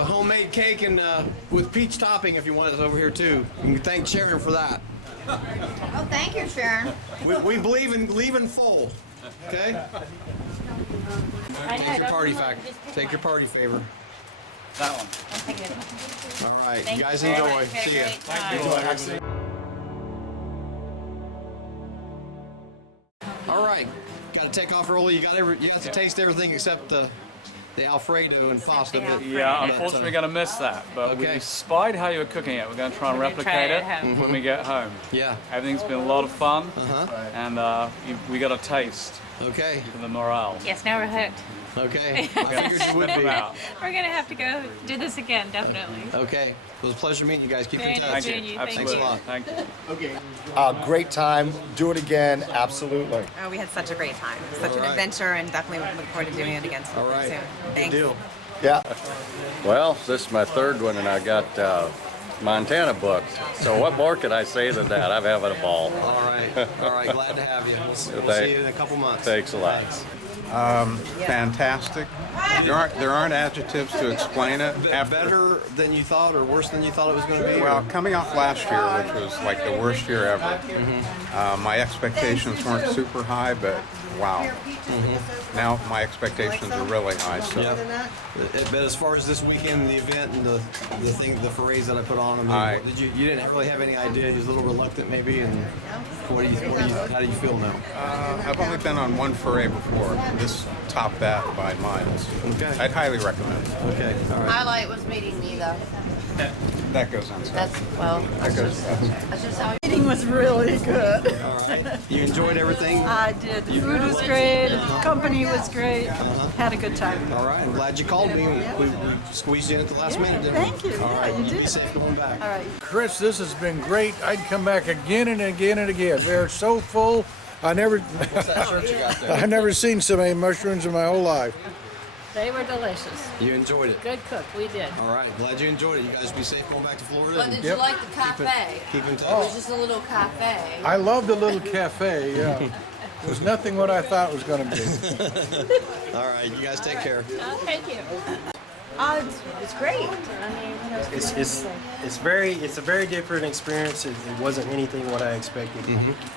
homemade cake and with peach topping if you want it over here too. You can thank Sharon for that. Oh, thank you, Sharon. We believe in leaving full. Okay? Take your party favor. That one. All right, you guys enjoy. See ya. Thank you. All right, got to take off early. You have to taste everything except the Alfredo and pasta. Yeah, unfortunately, we're going to miss that. But we spied how you were cooking it. We're going to try and replicate it when we get home. Yeah. Everything's been a lot of fun. And we got a taste. Okay. For the Morel. Yes, now we're hooked. Okay. I figured you would be. We're gonna have to go do this again, definitely. Okay. It was a pleasure meeting you guys. Keep in touch. Nice meeting you. Thanks a lot. Thank you. Okay. Great time. Do it again. Absolutely. Oh, we had such a great time. Such an adventure, and definitely look forward to doing it again soon. All right. Thanks. Good deal. Yeah. Well, this is my third one, and I got Montana booked. So what more could I say than that? I'm having a ball. All right. All right. Glad to have you. We'll see you in a couple months. Thanks a lot. Fantastic. There aren't adjectives to explain it. Better than you thought or worse than you thought it was going to be? Well, coming off last year, which was like the worst year ever, my expectations weren't super high, but wow. Now my expectations are really high. So. Yeah. But as far as this weekend, the event and the forays that I put on, I mean, you didn't really have any idea? You was a little reluctant maybe, and how do you feel now? I've only been on one foray before. This topped that by miles. Okay. I'd highly recommend it. Okay. All right. Highlight was meeting me though. That goes on. That's just how. Meeting was really good. All right. You enjoyed everything? I did. The food was great. The company was great. Had a good time. All right. I'm glad you called me. We squeezed you in at the last minute, didn't we? Thank you. All right. Yeah, you Be did. safe going back. All right. Chris, this has been great. I'd come back again and again and again. They're so full. I never What's that shirt you got there? I've never seen so many mushrooms in my whole life. They were delicious. You enjoyed it. Good cook, we did. All right, glad you enjoyed it. You guys be safe going back to Florida. But and did you like the cafe? Keep in touch. It was just a little cafe. I love the little cafe, yeah. It was nothing what I thought it was going to be. All right, you guys take care. Thank you. It's great. I mean, It's a very different experience. It wasn't anything what I expected.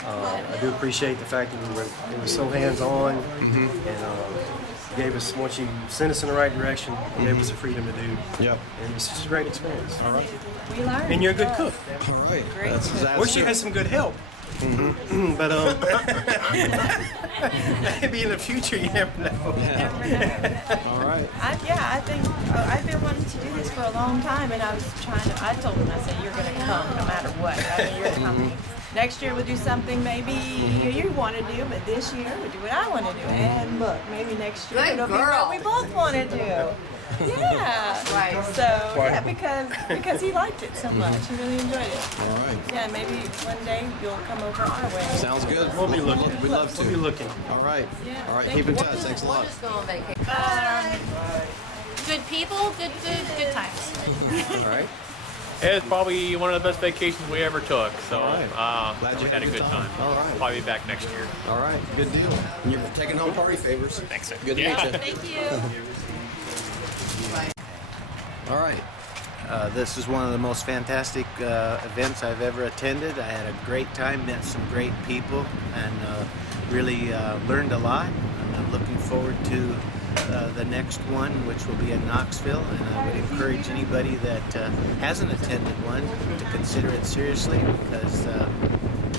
I do appreciate the fact that it was so hands-on, and gave us, once you sent us in the right direction, gave us the freedom to do. Yep. And it's just a great experience. All right. We learned. And you're a good cook. All right. Great. Wish you had some good help. But maybe in the future, you never know. All right. I think I've been wanting to do this for a long time, and I told him, I said, you're going to come no matter what. I mean, you're coming. Next year we'll do something maybe you want to do, but this year we'll do what I want to do. And look, maybe next year it'll be what we both want to do. Yeah. Right. So yeah, because he liked it so much, he really enjoyed it. All right. Yeah, maybe one day you'll come over our way. Sounds good. We'll be looking. We'd love to. We'll be looking. All right. Yeah. All right. Keep in touch. Thanks a lot. Just go on vacation. Good people, good times. All right. It's probably one of the best vacations we ever took, so Glad you had a good time. All right. Probably be back next year. All right. Good deal. And you're taking home party favors. Thanks, sir. Good to meet you. Thank you. All right. This is one of the most fantastic events I've ever attended. I had a great time, met some great people, and really learned a lot. And I'm looking forward to the next one, which will be in Knoxville, and I would encourage anybody that hasn't attended one to consider it seriously, because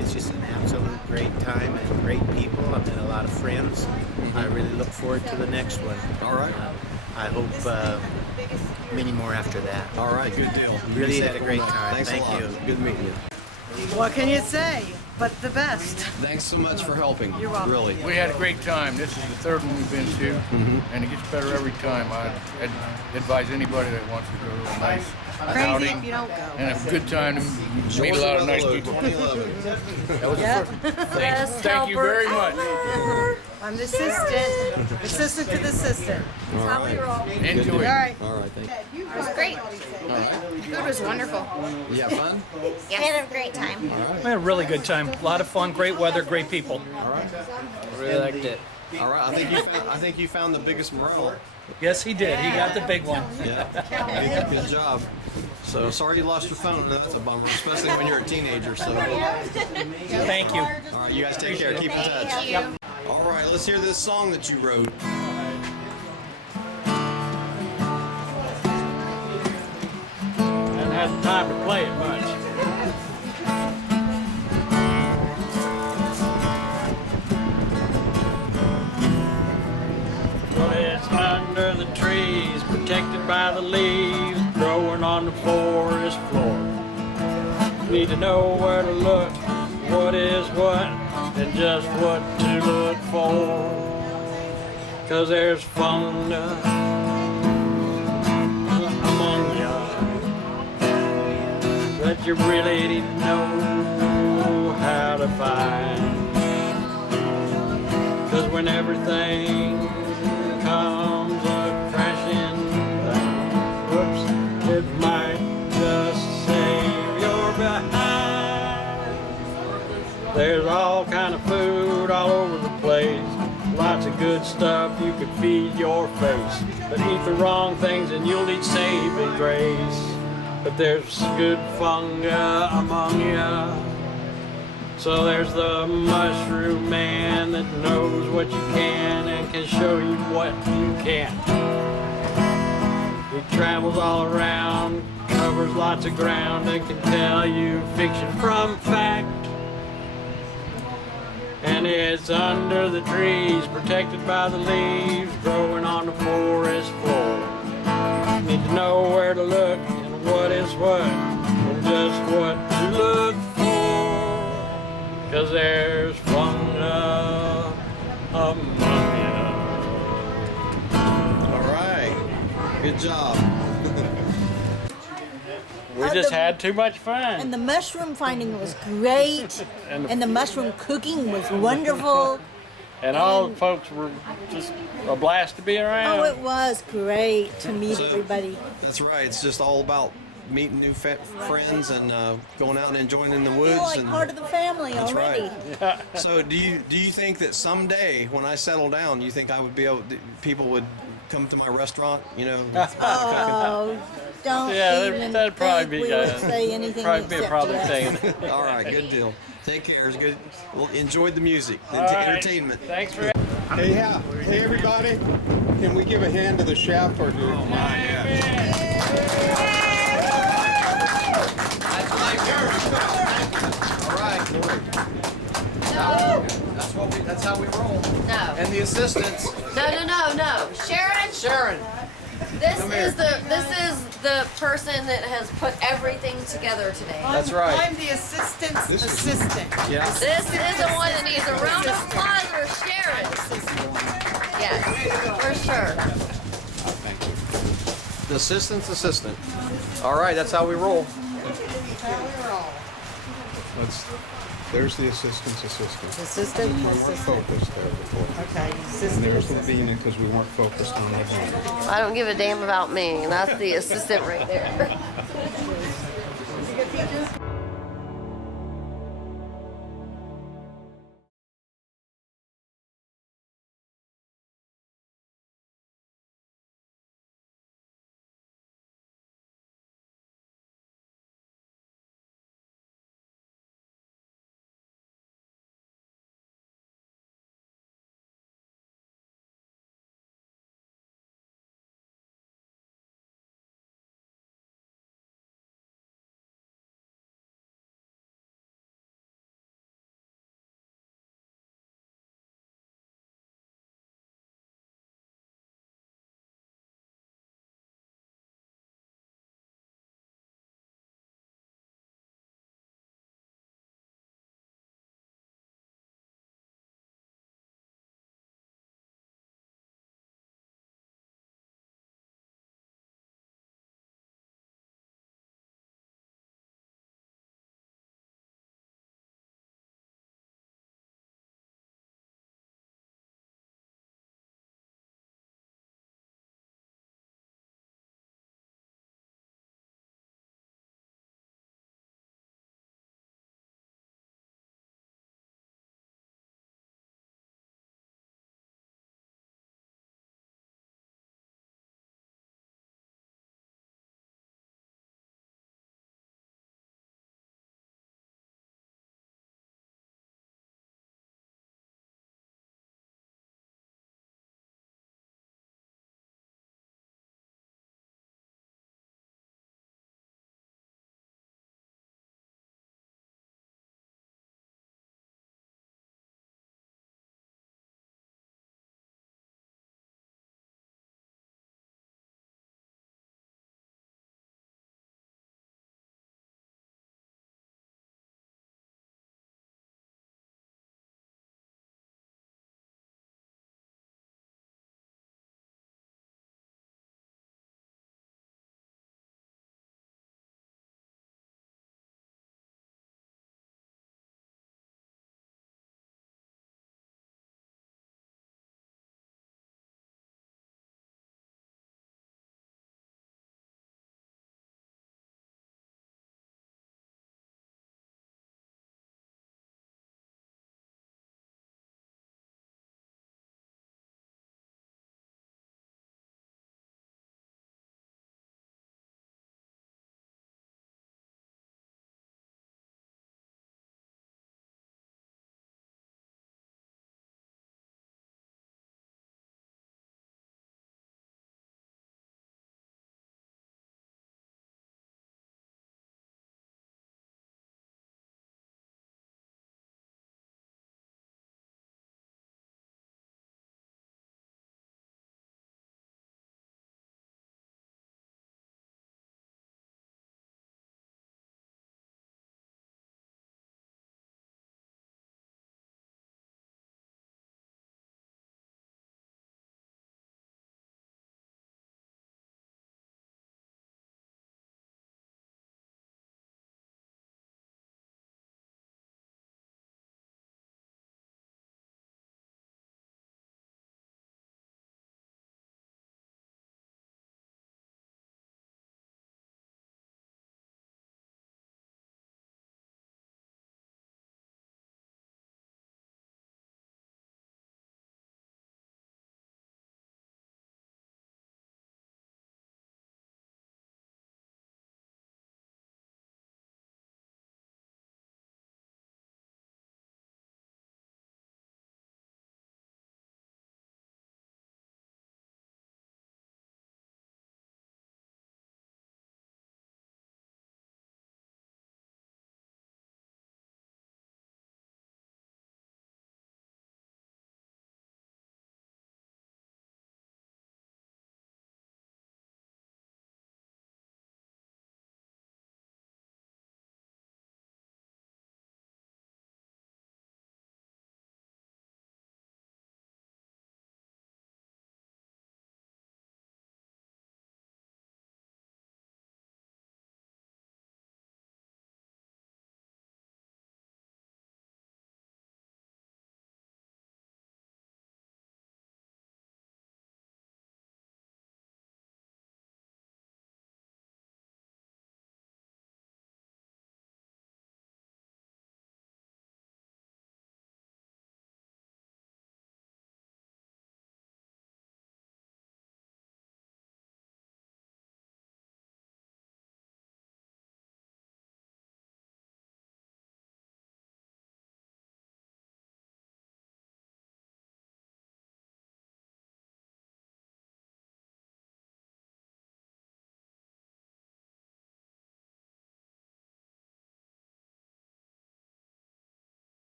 it's just an absolute great time and great people. I've met a lot of friends. I really look forward to the next one. All right. I hope many more after that. All right, good deal. Really had a great time. Thanks Thank a lot. you. Good meeting you. What can you say? But the best. Thanks so much for helping. You're welcome. Really. We had a great time. This is the third one we've been to, and it gets better every time. I'd advise anybody that wants to go to a nice Crazy outing if you don't go. and a good time to meet a lot of nice people. That was the first. Thank you very much. I'm the assistant to the assistant. All That's how we right. roll. Enjoy. All right. All right, thank you. It was great. Food was wonderful. You have fun? We had a great time. All right. We had a really good time. A lot of fun, great weather, great people. All right. Really liked it. All right. I think you found the biggest Morel. Yes, he did. He got the big one. Yeah. Good job. So sorry you lost your phone. That's a bummer, especially when you're a teenager. So. Thank you. All right. You guys take care. Keep in touch. Yep. All right. Let's hear this song that you wrote. Haven't had time to play it much. Well, it's under the trees, protected by the leaves, growing on the forest floor. Need to know where to look, what is what, and just what to look for. 'Cause there's fungus among ya that you really didn't know how to find. 'Cause when everything comes a-crashing down, whoops, it might just save your behind. There's all kind of food all over the place, lots of good stuff you could feed your face. But eat the wrong things and you'll need saving grace. But there's good fungi among ya. So there's the mushroom man that knows what you can and can show you what you can't. He travels all around, covers lots of ground, and can tell you fiction from fact. And it's under the trees, protected by the leaves, growing on the forest floor. Need to know where to look and what is what, and just what to look for. 'Cause there's fungi among you. All right. Good job. We just had too much fun. And the mushroom finding was great. And And the mushroom cooking was wonderful. And all the folks were just a blast to be around. Oh, it was great to meet everybody. That's right. It's just all about meeting new friends and going out and enjoying in the woods. Feel like and part of the family that's already. Right. So do you think that someday when I settle down, you think I would be able? People would come to my restaurant? You know. Oh, don't even that'd probably think be we good. would say anything Probably be a except problem yes. thing. All right, good deal. Take care. It's good. Well, enjoyed the music, the All right. entertainment. Thanks for. Hey, hey, everybody. Can we give a hand to the chef or do? Oh my All right. That's how we roll. No. And the assistants. No. Sharon. This is the person that has put everything together today. That's right. I'm the assistant's assistant. Yeah. This is the one that needs a round of applause for Sharon. Yes, for sure. The assistant's assistant. All right, that's how we roll. There's the assistant's assistant. Assistant, We weren't focused there before. Okay, And there's Lavina because we weren't focused on that. I don't give a damn about me, and that's the assistant right there.